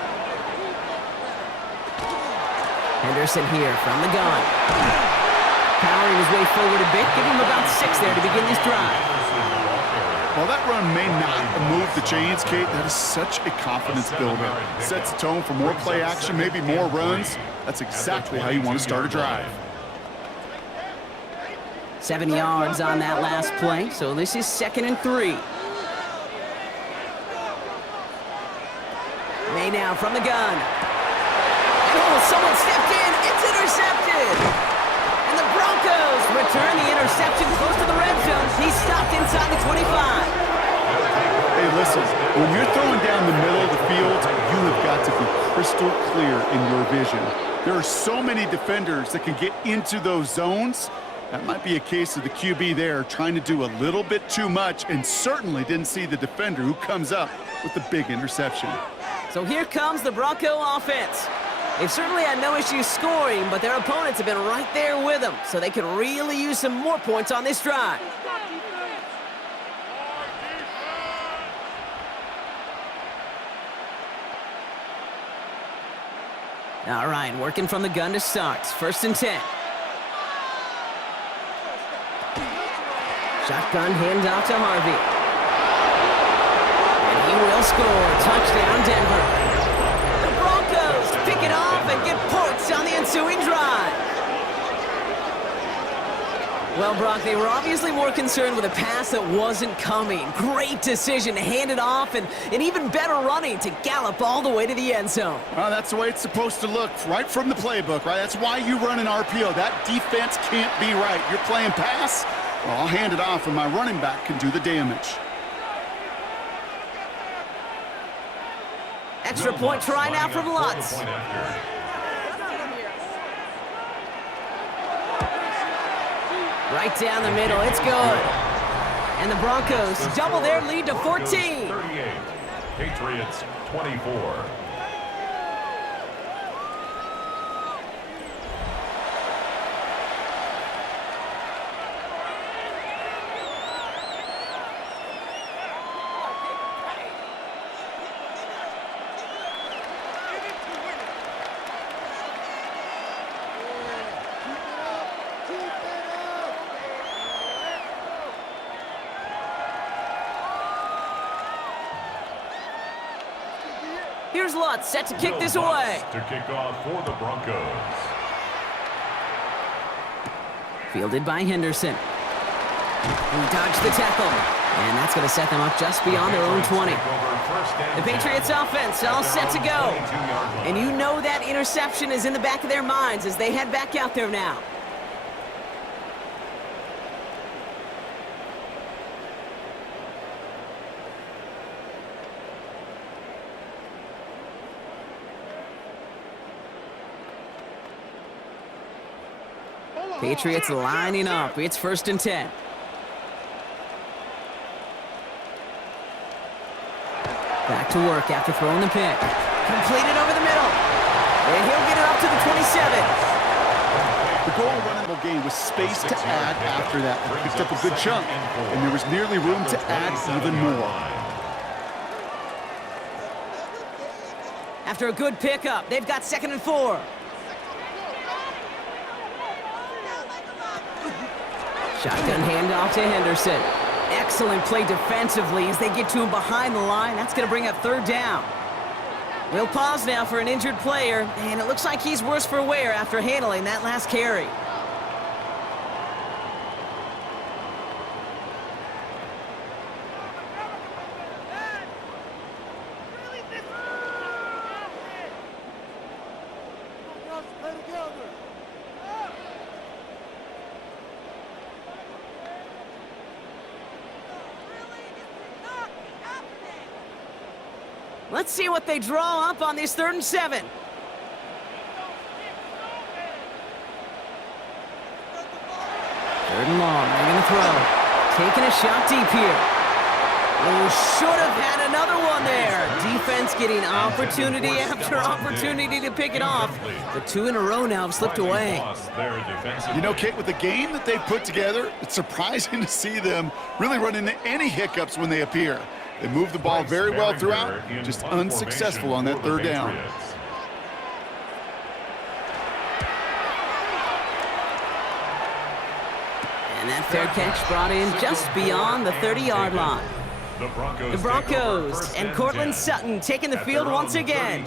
Henderson here from the gun. Powering his way forward a bit. Give him about 6 there to begin this drive. While that run may not move the chains, Kate, that is such a confidence builder. Sets the tone for more play action, maybe more runs. That's exactly how you want to start a drive. 7 yards on that last play, so this is 2nd and 3. May now from the gun. And oh, someone stepped in. It's intercepted. And the Broncos return the interception close to the red zone. He's stopped inside the 25. Hey, listen, when you're throwing down the middle of the field, you have got to be crystal clear in your vision. There are so many defenders that can get into those zones. That might be a case of the QB there trying to do a little bit too much and certainly didn't see the defender who comes up with the big interception. So here comes the Bronco offense. They've certainly had no issues scoring, but their opponents have been right there with them, so they can really use some more points on this drive. All right, working from the gun to start. 1st and 10. Shotgun handoff to Harvey. And he will score. Touchdown, Denver. The Broncos pick it off and get points on the ensuing drive. Well, Brock, they were obviously more concerned with a pass that wasn't coming. Great decision to hand it off, and even better running to gallop all the way to the end zone. Well, that's the way it's supposed to look, right from the playbook, right? That's why you run an RPO. That defense can't be right. You're playing pass, well, I'll hand it off, and my running back can do the damage. Extra point try now from Lutz. Right down the middle, it's good. And the Broncos double their lead to 14. 38, Patriots 24. Here's Lutz, set to kick this away. To kick off for the Broncos. Fielded by Henderson. He dodged the tackle. And that's going to set them up just beyond their own 20. The Patriots offense all set to go. And you know that interception is in the back of their minds as they head back out there now. Patriots lining up. It's 1st and 10. Back to work after throwing the pick. Completed over the middle. And he'll get it up to the 27. The goal running the game was space to add after that. He picked up a good chunk, and there was nearly room to add even more. After a good pickup, they've got 2nd and 4. Shotgun handoff to Henderson. Excellent play defensively as they get to him behind the line. That's going to bring up 3rd down. We'll pause now for an injured player, and it looks like he's worse for wear after handling that last carry. Let's see what they draw up on this 3rd and 7. 3rd and long, they're going to throw. Taking a shot deep here. Oh, should have had another one there. Defense getting opportunity after opportunity to pick it off. But 2 in a row now have slipped away. You know, Kate, with the game that they've put together, it's surprising to see them really run into any hiccups when they appear. They moved the ball very well throughout, just unsuccessful on that 3rd down. And that fair catch brought in just beyond the 30-yard line. The Broncos and Cortland Sutton taking the field once again.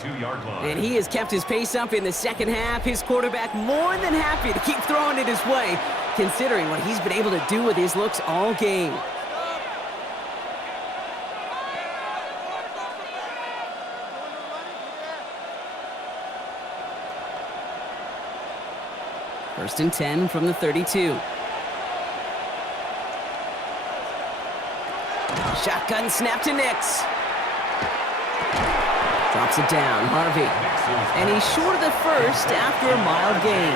And he has kept his pace up in the 2nd half. His quarterback more than happy to keep throwing it his way, considering what he's been able to do with his looks all game. First and 10 from the 32. Shotgun snap to Nix. Drops it down, Harvey. And he's short of the first after a mild gain.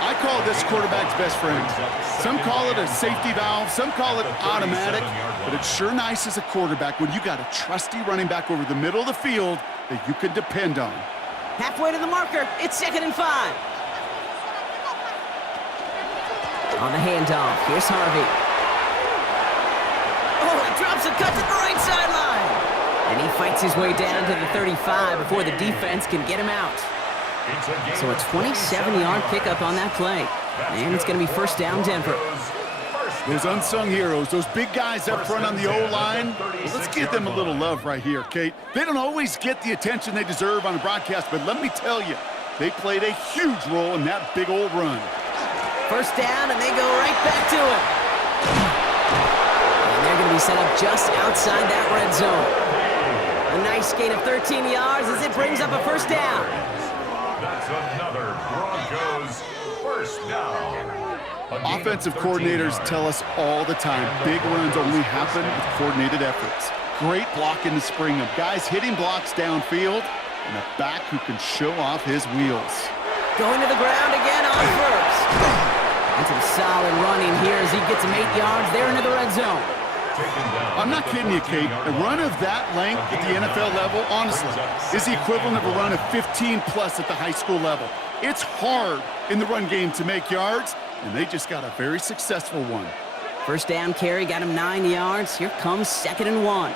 I call this quarterback's best friend. Some call it a safety valve, some call it automatic, but it's sure nice as a quarterback when you got a trusty running back over the middle of the field that you can depend on. Halfway to the marker, it's 2nd and 5. On the handoff, here's Harvey. Oh, he drops a cut to the right sideline. And he fights his way down to the 35 before the defense can get him out. So a 27-yard pickup on that play. And it's going to be 1st down Denver. Those unsung heroes, those big guys up front on the O-line, let's give them a little love right here, Kate. They don't always get the attention they deserve on the broadcast, but let me tell you, they played a huge role in that big old run. 1st down, and they go right back to it. And they're going to be set up just outside that red zone. A nice gain of 13 yards as it brings up a 1st down. That's another Broncos 1st down. Offensive coordinators tell us all the time, big runs only happen with coordinated efforts. Great block in the spring of guys hitting blocks downfield and a back who can show off his wheels. Going to the ground again on 1st. And some solid running here as he gets him 8 yards there into the red zone. I'm not kidding you, Kate. A run of that length at the NFL level, honestly, is the equivalent of a run of 15-plus at the high school level. It's hard in the run game to make yards, and they just got a very successful one. 1st down carry got him 9 yards. Here comes 2nd and 1.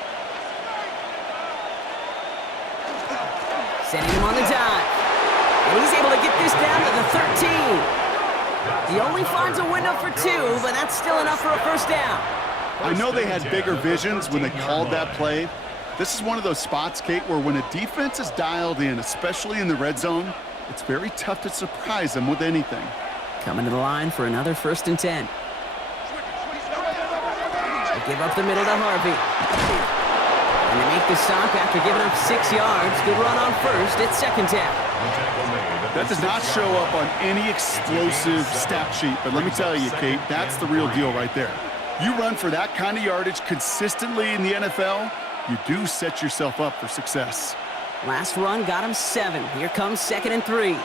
Setting him on the dive. And he's able to get this down to the 13. He only finds a window for 2, but that's still enough for a 1st down. I know they had bigger visions when they called that play. This is one of those spots, Kate, where when a defense is dialed in, especially in the red zone, it's very tough to surprise them with anything. Coming to the line for another 1st and 10. They give up the middle to Harvey. And they make the stop after giving up 6 yards. Good run on first. It's second down. That does not show up on any explosive stat sheet, but let me tell you, Kate, that's the real deal right there. You run for that kind of yardage consistently in the NFL, you do set yourself up for success. Last run got him 7. Here comes 2nd and 3.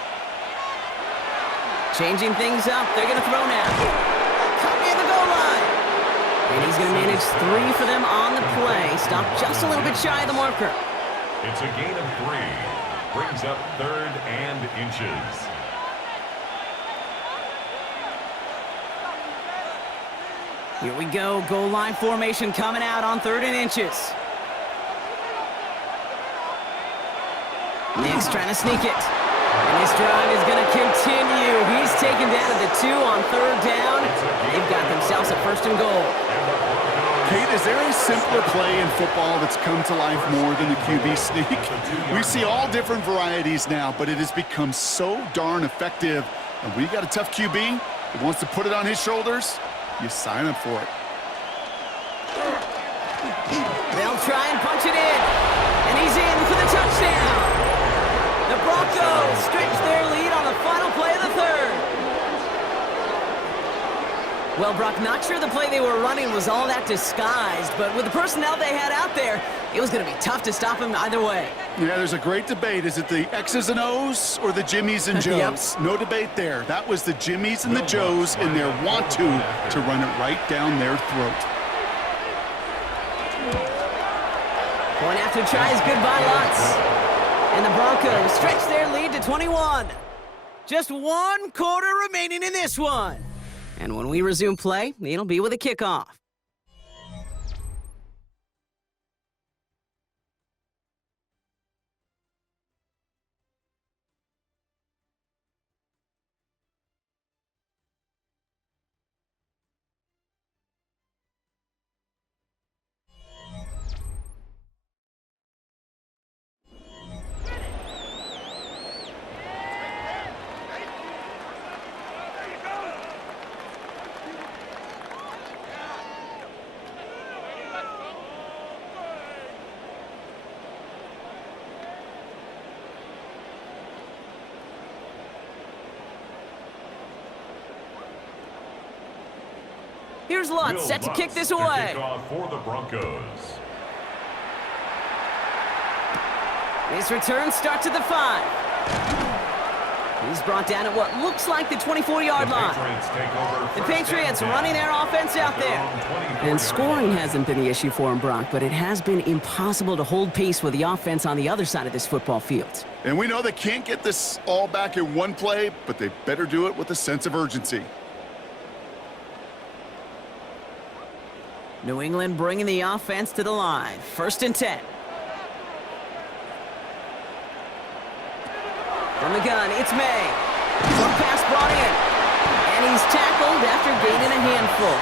Changing things up. They're going to throw now. Cut near the goal line. And he's going to manage 3 for them on the play. Stop just a little bit shy of the marker. It's a gain of 3. Brings up 3rd and inches. Here we go. Goal line formation coming out on 3rd and inches. Nick's trying to sneak it. And this drive is going to continue. He's taken down at the 2 on 3rd down. They've got themselves a 1st and goal. Kate, is there a simpler play in football that's come to life more than the QB sneak? We see all different varieties now, but it has become so darn effective. And when you got a tough QB that wants to put it on his shoulders, you sign up for it. They'll try and punch it in. And he's in for the touchdown. The Broncos stretch their lead on the final play of the 3rd. Well, Brock, not sure the play they were running was all that disguised, but with the personnel they had out there, it was going to be tough to stop him either way. Yeah, there's a great debate. Is it the X's and O's or the Jimmies and Joes? Yep. No debate there. That was the Jimmies and the Joes in their want-to run it right down their throat. Point after try is good by lots. And the Broncos stretch their lead to 21. Just 1 quarter remaining in this one. And when we resume play, it'll be with a kickoff. Here's Lutz set to kick this away. For the Broncos. His return starts at the 5. He's brought down at what looks like the 24-yard line. The Patriots running their offense out there. And scoring hasn't been the issue for him, Brock, but it has been impossible to hold pace with the offense on the other side of this football field. And we know they can't get this all back in one play, but they better do it with a sense of urgency. New England bringing the offense to the line. 1st and 10. From the gun, it's May. Short pass brought in. And he's tackled after gaining a handful.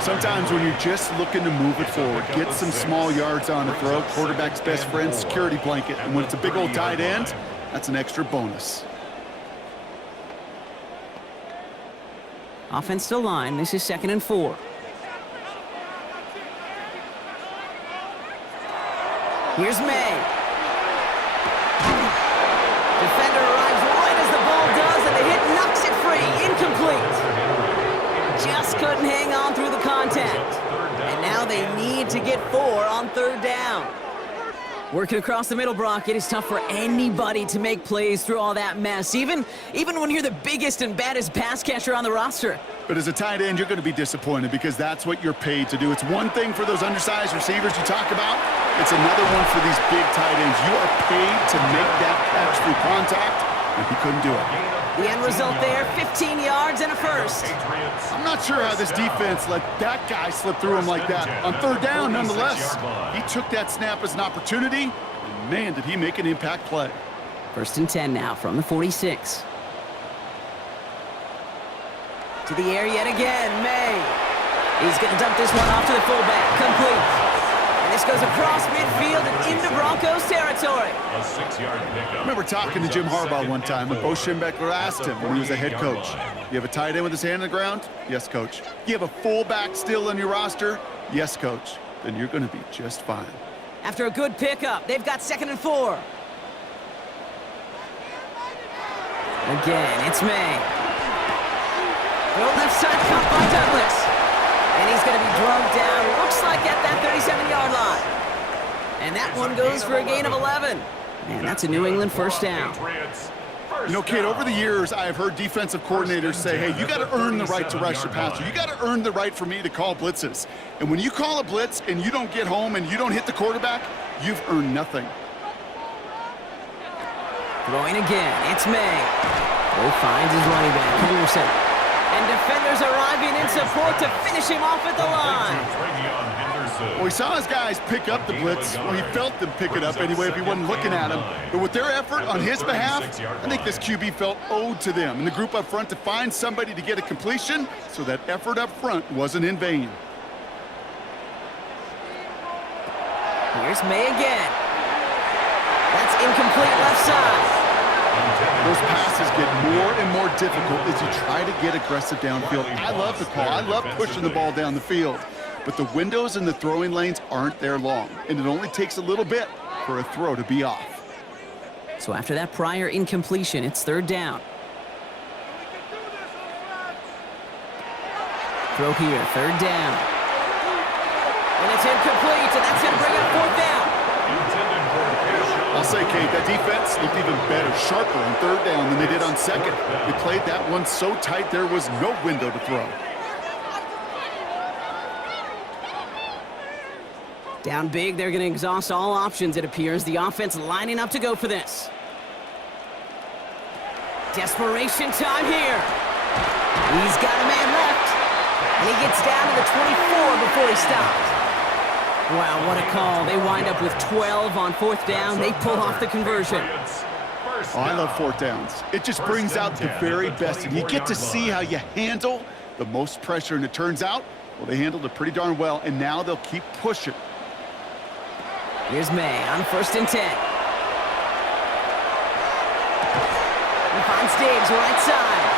Sometimes when you're just looking to move it forward, get some small yards on the throw, quarterback's best friend, security blanket. And when it's a big old tight end, that's an extra bonus. Offense to line. This is 2nd and 4. Here's May. Defender arrives right as the ball does, and the hit knocks it free. Incomplete. Just couldn't hang on through the contact. And now they need to get 4 on 3rd down. Working across the middle, Brock, it is tough for anybody to make plays through all that mess, even when you're the biggest and baddest pass catcher on the roster. But as a tight end, you're going to be disappointed because that's what you're paid to do. It's one thing for those undersized receivers you talk about. It's another one for these big tight ends. You are paid to make that catch through contact, and he couldn't do it. The end result there, 15 yards and a 1st. I'm not sure how this defense let that guy slip through him like that. On 3rd down, nonetheless, he took that snap as an opportunity, and man, did he make an impact play. 1st and 10 now from the 46. To the air yet again, May. He's going to dump this one off to the fullback. Complete. And this goes across midfield and into Broncos territory. A 6-yard pickup. I remember talking to Jim Harbaugh one time when Bo Schembechler asked him when he was a head coach, you have a tight end with his hand on the ground? Yes, coach. You have a fullback still on your roster? Yes, coach. Then you're going to be just fine. After a good pickup, they've got 2nd and 4. Again, it's May. Throw left side cut by Douglas. And he's going to be drugged down, looks like at that 37-yard line. And that one goes for a gain of 11. And that's a New England first down. You know, Kate, over the years, I have heard defensive coordinators say, hey, you got to earn the right to rush the passer. You got to earn the right for me to call blitzes. And when you call a blitz and you don't get home and you don't hit the quarterback, you've earned nothing. Throwing again, it's May. Bo finds his running back, Henderson. And defenders arriving in support to finish him off at the line. Well, he saw his guys pick up the blitz. Well, he felt them pick it up anyway if he wasn't looking at him. But with their effort on his behalf, I think this QB felt owed to them and the group up front to find somebody to get a completion, so that effort up front wasn't in vain. Here's May again. That's incomplete left side. Those passes get more and more difficult as you try to get aggressive downfield. I love the call. I love pushing the ball down the field. But the windows in the throwing lanes aren't there long, and it only takes a little bit for a throw to be off. So after that prior incompletion, it's 3rd down. Throw here, 3rd down. And it's incomplete, and that's going to bring up 4th down. I'll say, Kate, that defense looked even better, sharper on 3rd down than they did on 2nd. They played that one so tight there was no window to throw. Down big, they're going to exhaust all options, it appears. The offense lining up to go for this. Desperation time here. He's got a man left. And he gets down to the 24 before he stops. Wow, what a call. They wind up with 12 on 4th down. They pull off the conversion. Oh, I love 4th downs. It just brings out the very best. And you get to see how you handle the most pressure. And it turns out, well, they handled it pretty darn well. And now they'll keep pushing. Here's May on 1st and 10. He finds Diggs right side.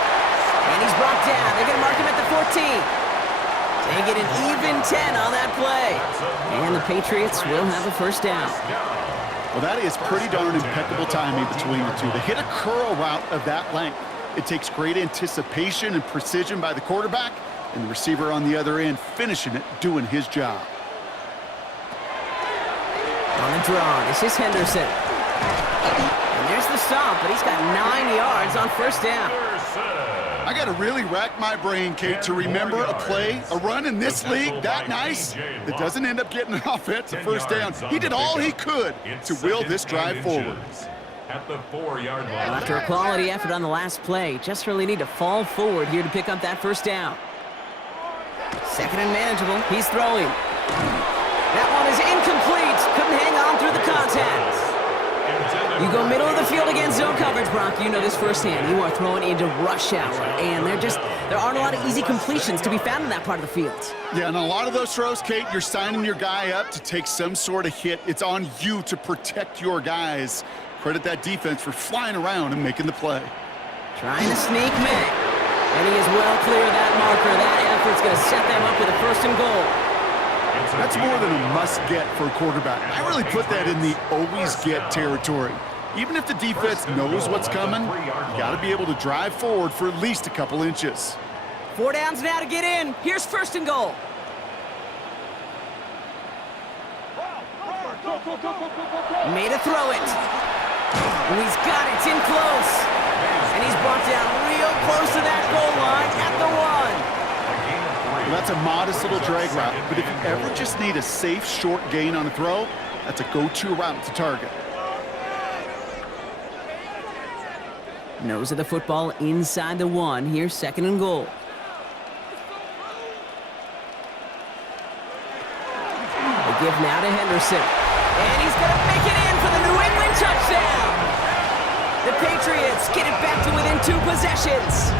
And he's brought down. They're going to mark him at the 14. They get an even 10 on that play. And the Patriots will have a 1st down. Well, that is pretty darn impeccable timing between the two. They hit a curl route of that length. It takes great anticipation and precision by the quarterback, and the receiver on the other end finishing it, doing his job. On the draw, this is Henderson. And there's the stop, but he's got 9 yards on 1st down. I got to really rack my brain, Kate, to remember a play, a run in this league that nice that doesn't end up getting an offensive 1st down. He did all he could to will this drive forward. At the 4-yard line. After a quality effort on the last play, just really need to fall forward here to pick up that 1st down. 2nd and manageable. He's throwing. That one is incomplete. Couldn't hang on through the contact. You go middle of the field against zone coverage, Brock. You know this firsthand. You are throwing into rush hour, and there aren't a lot of easy completions to be found in that part of the field. Yeah, and a lot of those throws, Kate, you're signing your guy up to take some sort of hit. It's on you to protect your guys. Credit that defense for flying around and making the play. Trying to sneak May. And he is well clear of that marker. That effort's going to set them up with a 1st and goal. That's more than a must-get for a quarterback. I really put that in the always-get territory. Even if the defense knows what's coming, you got to be able to drive forward for at least a couple inches. 4 downs now to get in. Here's 1st and goal. Made a throw it. And he's got it. It's in close. And he's brought down real close to that goal line at the 1. Well, that's a modest little drag route, but if you ever just need a safe, short gain on a throw, that's a go-to route to target. Nose of the football inside the 1. Here's 2nd and goal. They give now to Henderson. And he's going to make it in for the New England touchdown. The Patriots get it back to within 2 possessions.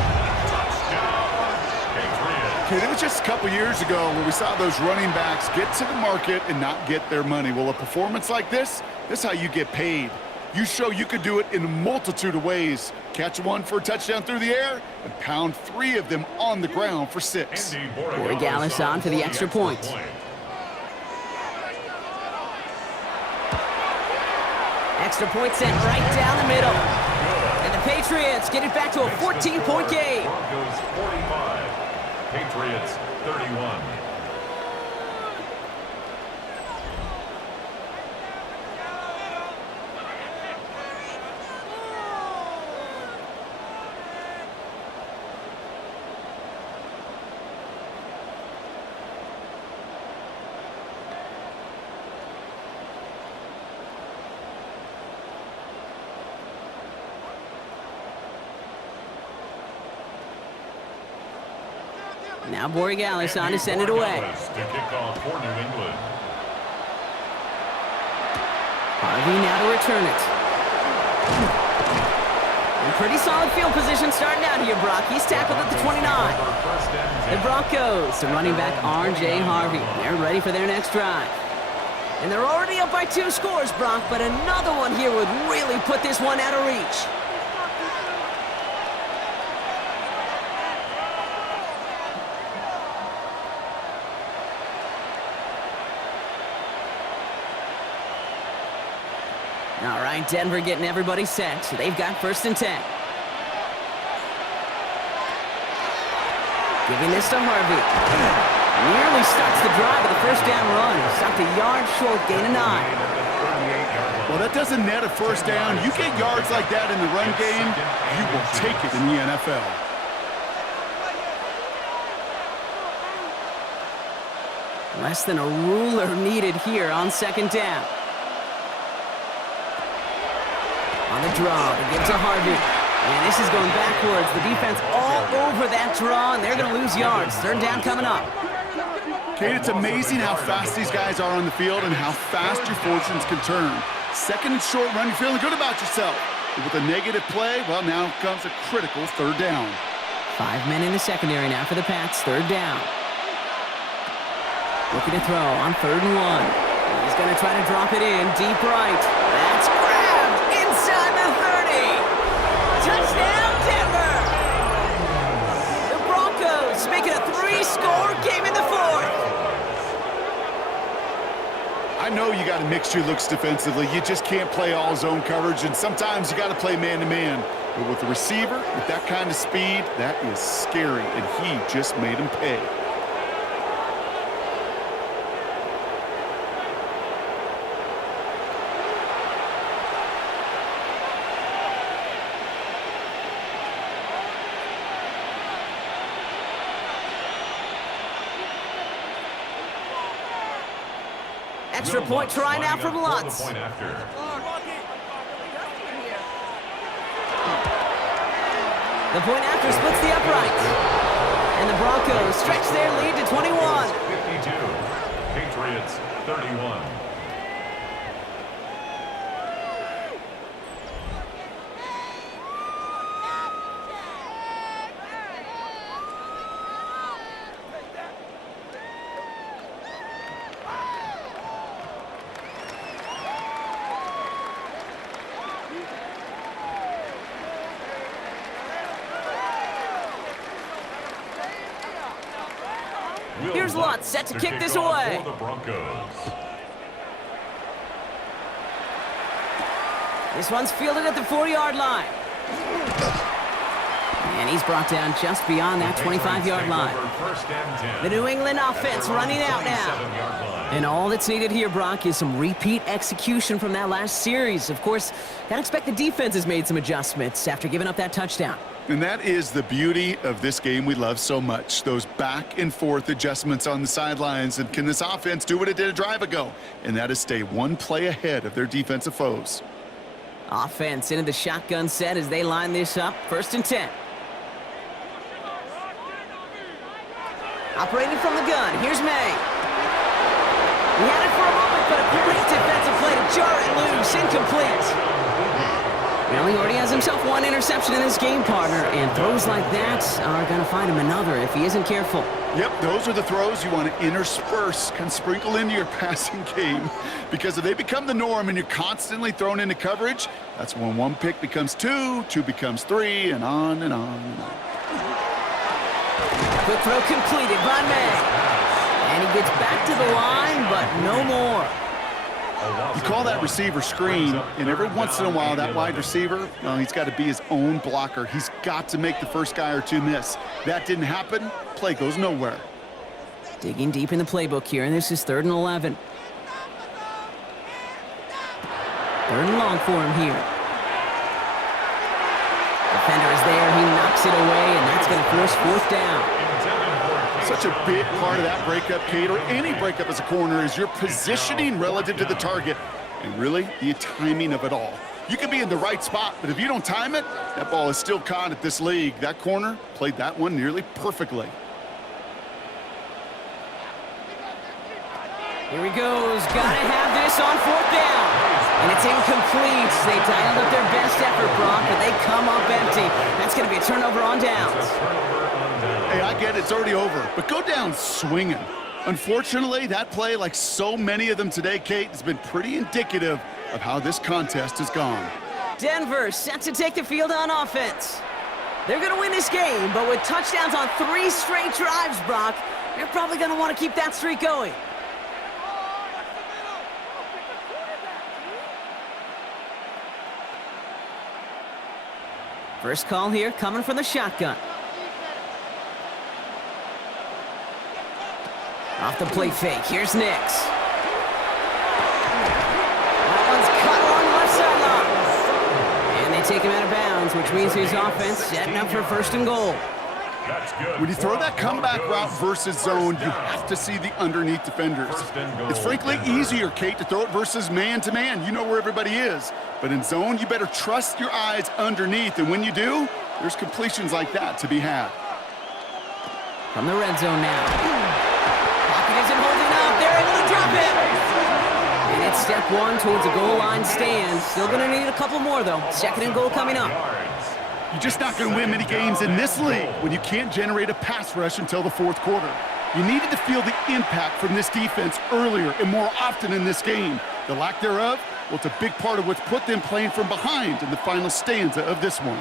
It was just a couple years ago where we saw those running backs get to the market and not get their money. Well, a performance like this is how you get paid. You show you could do it in a multitude of ways. Catch one for a touchdown through the air and pound 3 of them on the ground for 6. Borregales on for the extra point. Extra point sent right down the middle. And the Patriots get it back to a 14-point game. Broncos 45, Patriots 31. Now Borregales on to send it away. To kick off for New England. Harvey now to return it. In pretty solid field position starting out here, Brock. He's tackled at the 29. The Broncos, the running back R.J. Harvey. They're ready for their next drive. And they're already up by 2 scores, Brock, but another one here would really put this one out of reach. All right, Denver getting everybody set. So they've got 1st and 10. Giving this to Harvey. Nearly starts the drive with a 1st down run. Stopped a yard short, gain of 9. Well, that doesn't net a 1st down. You get yards like that in the run game, you will take it in the NFL. Less than a ruler needed here on 2nd down. On the draw, they give it to Harvey. And this is going backwards. The defense all over that draw, and they're going to lose yards. 3rd down coming up. Kate, it's amazing how fast these guys are on the field and how fast your fortunes can turn. 2nd and short run, you're feeling good about yourself. But with a negative play, well, now comes a critical 3rd down. 5 men in the secondary now for the Pats. 3rd down. Looking to throw on 3rd and 1. He's going to try to drop it in deep right. That's grabbed inside the 30. Touchdown, Denver! The Broncos making a 3-score game in the 4th. I know you got to mix your looks defensively. You just can't play all zone coverage, and sometimes you got to play man-to-man. But with the receiver, with that kind of speed, that is scary, and he just made him pay. Extra point try now from Lutz. The point after. The point after splits the uprights. And the Broncos stretch their lead to 21. 52. Patriots 31. Here's Lutz set to kick this away. For the Broncos. This one's fielded at the 4-yard line. And he's brought down just beyond that 25-yard line. The New England offense running out now. And all that's needed here, Brock, is some repeat execution from that last series. Of course, I expect the defense has made some adjustments after giving up that touchdown. And that is the beauty of this game we love so much, those back and forth adjustments on the sidelines. And can this offense do what it did a drive ago? And that is stay one play ahead of their defensive foes. Offense into the shotgun set as they line this up. 1st and 10. Operating from the gun, here's May. He had it for a moment, but a great defensive play to jar it loose. Incomplete. Well, he already has himself one interception in this game, partner, and throws like that are going to find him another if he isn't careful. Yep, those are the throws you want to intersperse, can sprinkle into your passing game. Because if they become the norm and you're constantly thrown into coverage, that's when one pick becomes two, two becomes three, and on and on and on. Quick throw completed by May. And he gets back to the line, but no more. You call that receiver screen, and every once in a while, that wide receiver, well, he's got to be his own blocker. He's got to make the first guy or two miss. That didn't happen, play goes nowhere. Digging deep in the playbook here, and this is 3rd and 11. 3rd and long for him here. Defender is there, he knocks it away, and that's going to force 4th down. Such a big part of that breakup, Kate, or any breakup as a corner, is your positioning relative to the target, and really, the timing of it all. You can be in the right spot, but if you don't time it, that ball is still caught at this league. That corner played that one nearly perfectly. Here he goes. Gotta have this on 4th down. And it's incomplete. They dialed up their best effort, Brock, but they come up empty. That's going to be a turnover on downs. Hey, I get it, it's already over, but go down swinging. Unfortunately, that play, like so many of them today, Kate, has been pretty indicative of how this contest has gone. Denver set to take the field on offense. They're going to win this game, but with touchdowns on 3 straight drives, Brock, they're probably going to want to keep that streak going. First call here coming from the shotgun. Off the play fake, here's Nix. That one's cut along the left sideline. And they take him out of bounds, which means his offense setting up for 1st and goal. When you throw that comeback route versus zone, you have to see the underneath defenders. It's frankly easier, Kate, to throw it versus man-to-man. You know where everybody is. But in zone, you better trust your eyes underneath. And when you do, there's completions like that to be had. From the red zone now. Pocket isn't holding up. They're able to drop it. And it's step 1 towards a goal line stand. Still going to need a couple more, though. 2nd and goal coming up. You're just not going to win many games in this league when you can't generate a pass rush until the 4th quarter. You needed to feel the impact from this defense earlier and more often in this game. The lack thereof, well, it's a big part of what's put them playing from behind in the final stanza of this one.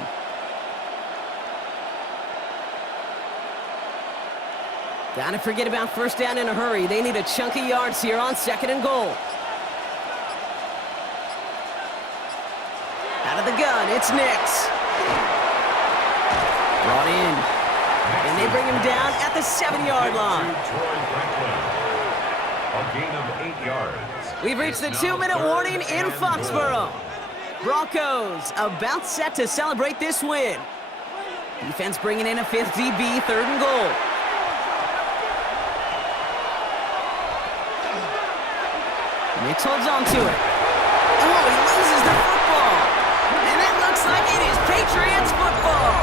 Gotta forget about 1st down in a hurry. They need a chunk of yards here on 2nd and goal. Out of the gun, it's Nix. Brought in. And they bring him down at the 7-yard line. A gain of 8 yards. We've reached the 2-minute warning in Foxborough. Broncos about set to celebrate this win. Defense bringing in a 5th DB, 3rd and goal. Nix holds on to it. Oh, he loses the football. And it looks like it is Patriots football.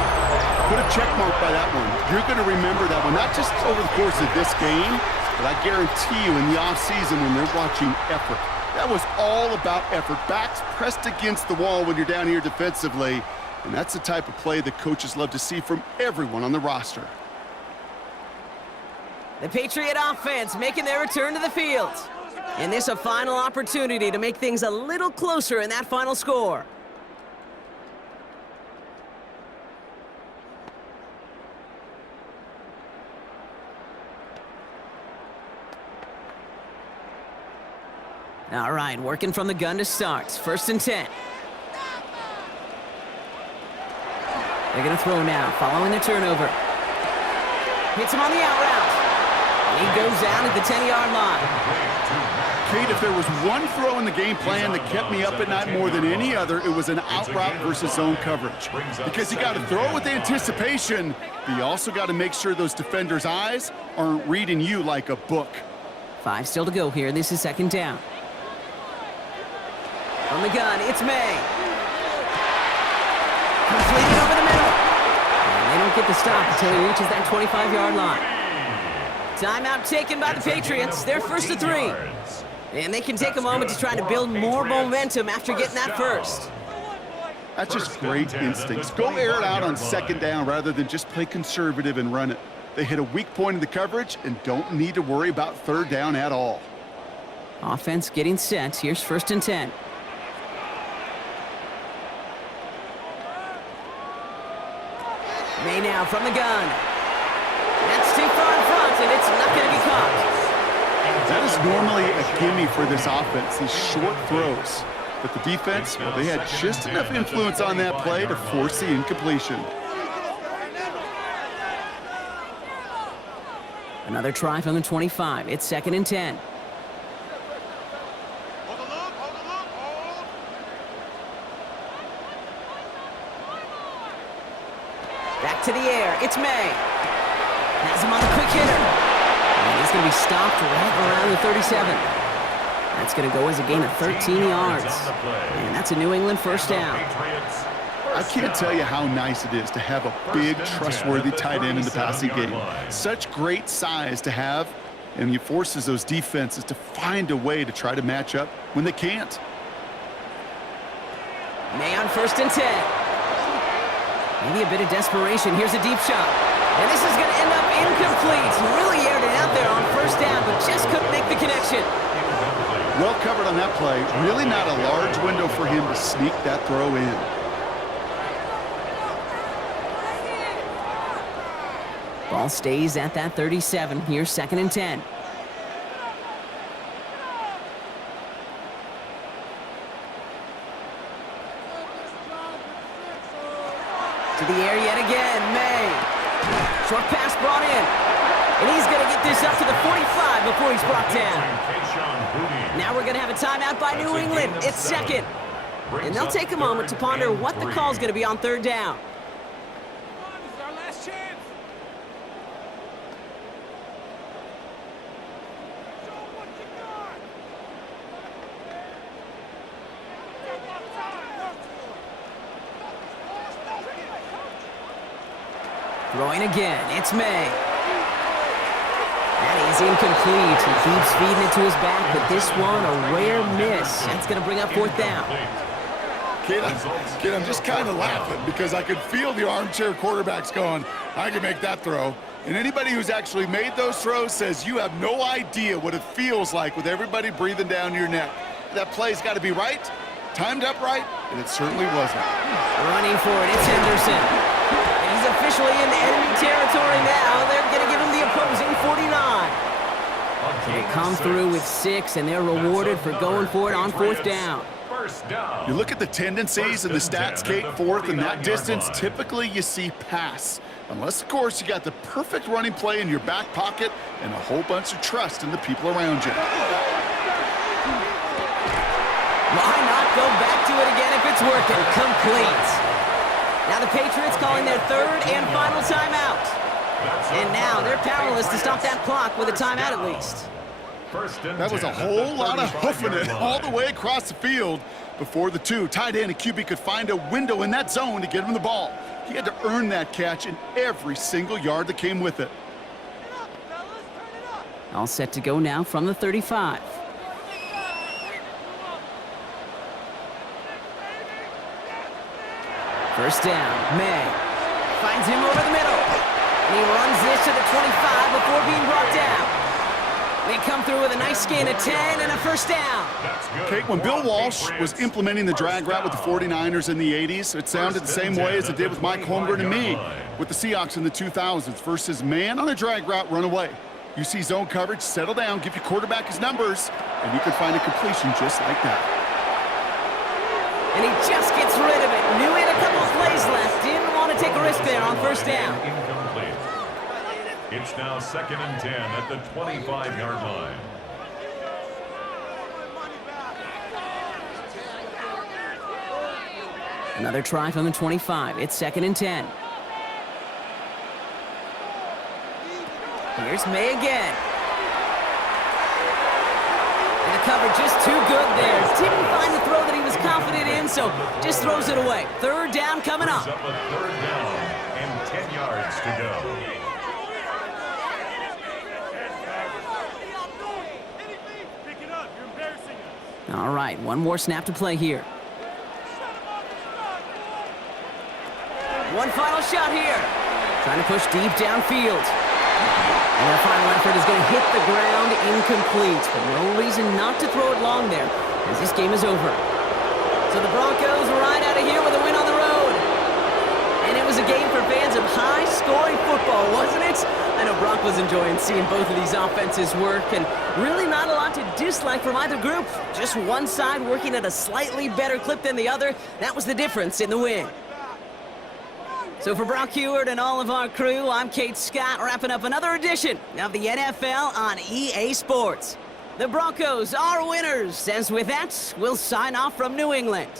Put a check mark by that one. You're going to remember that one, not just over the course of this game, but I guarantee you in the offseason when they're watching effort. That was all about effort. Backs pressed against the wall when you're down here defensively, and that's the type of play that coaches love to see from everyone on the roster. The Patriot offense making their return to the field. And this a final opportunity to make things a little closer in that final score. All right, working from the gun to start. 1st and 10. They're going to throw now, following the turnover. Hits him on the out route. And he goes down at the 10-yard line. Kate, if there was one throw in the game plan that kept me up at night more than any other, it was an out route versus zone coverage. Because you got to throw with anticipation, but you also got to make sure those defenders' eyes aren't reading you like a book. 5 still to go here. This is 2nd down. From the gun, it's May. Completed over the middle. And they don't get the stop until he reaches that 25-yard line. Timeout taken by the Patriots. They're 1st and 3. And they can take a moment to try to build more momentum after getting that first. That's just great instincts. Go air it out on second down rather than just play conservative and run it. They hit a weak point in the coverage and don't need to worry about third down at all. Offense getting set. Here's 1st and 10. May now from the gun. That's too far in front, and it's not going to be caught. That is normally a gimme for this offense, these short throws. But the defense, well, they had just enough influence on that play to force the incompletion. Another try from the 25. It's 2nd and 10. Back to the air. It's May. Has him on the quick hitter. And he's going to be stopped right around the 37. That's going to go as a gain of 13 yards. And that's a New England 1st down. I can't tell you how nice it is to have a big, trustworthy tight end in the passing game. Such great size to have, and he forces those defenses to find a way to try to match up when they can't. May on 1st and 10. Maybe a bit of desperation. Here's a deep shot. And this is going to end up incomplete. He really aired it out there on 1st down, but just couldn't make the connection. Well covered on that play. Really not a large window for him to sneak that throw in. Ball stays at that 37. Here's 2nd and 10. To the air yet again, May. Short pass brought in. And he's going to get this up to the 45 before he's brought down. Now we're going to have a timeout by New England. It's 2nd. And they'll take a moment to ponder what the call's going to be on 3rd down. Throwing again, it's May. That is incomplete. He keeps feeding it to his back, but this one a rare miss. That's going to bring up 4th down. Kid, I'm just kind of laughing because I could feel the armchair quarterbacks going, I can make that throw. And anybody who's actually made those throws says you have no idea what it feels like with everybody breathing down your neck. That play's got to be right, timed up right, and it certainly wasn't. Running for it, it's Henderson. He's officially in enemy territory now. They're going to give him the opposing 49. They come through with 6, and they're rewarded for going for it on 4th down. You look at the tendencies and the stats, Kate, 4th and that distance, typically you see pass. Unless, of course, you got the perfect running play in your back pocket and a whole bunch of trust in the people around you. Why not go back to it again if it's working? Complete. Now the Patriots calling their 3rd and final timeout. And now they're powerless to stop that clock with a timeout at least. That was a whole lot of hoofing it all the way across the field before the two tight end and QB could find a window in that zone to get him the ball. He had to earn that catch in every single yard that came with it. All set to go now from the 35. First down, May finds him over the middle. And he runs this to the 25 before being brought down. They come through with a nice gain of 10 and a 1st down. Okay, when Bill Walsh was implementing the drag route with the 49ers in the 80s, it sounded the same way as it did with Mike Holmgren and me with the Seahawks in the 2000s versus man on a drag route, run away. You see zone coverage, settle down, give your quarterback his numbers, and you can find a completion just like that. And he just gets rid of it. Knew he had a couple of plays left. Didn't want to take a risk there on 1st down. Incomplete. It's now 2nd and 10 at the 25-yard line. Another try from the 25. It's 2nd and 10. Here's May again. And the cover just too good there. Didn't find the throw that he was confident in, so just throws it away. 3rd down coming up. Up a 3rd down and 10 yards to go. All right, one more snap to play here. draw shot here. Trying to push deep downfield. And their final effort is going to hit the ground incomplete. But no reason not to throw it long there, as this game is over. So the Broncos ride out of here with a win on the road. And it was a game for fans of high-scoring football, wasn't it? I know Brock was enjoying seeing both of these offenses work, and really not a lot to dislike from either group. Just one side working at a slightly better clip than the other. That was the difference in the win. So for Brock Heward and all of our crew, I'm Kate Scott, wrapping up another edition of the NFL on EA Sports. The Broncos are winners, as with that, we'll sign off from New England.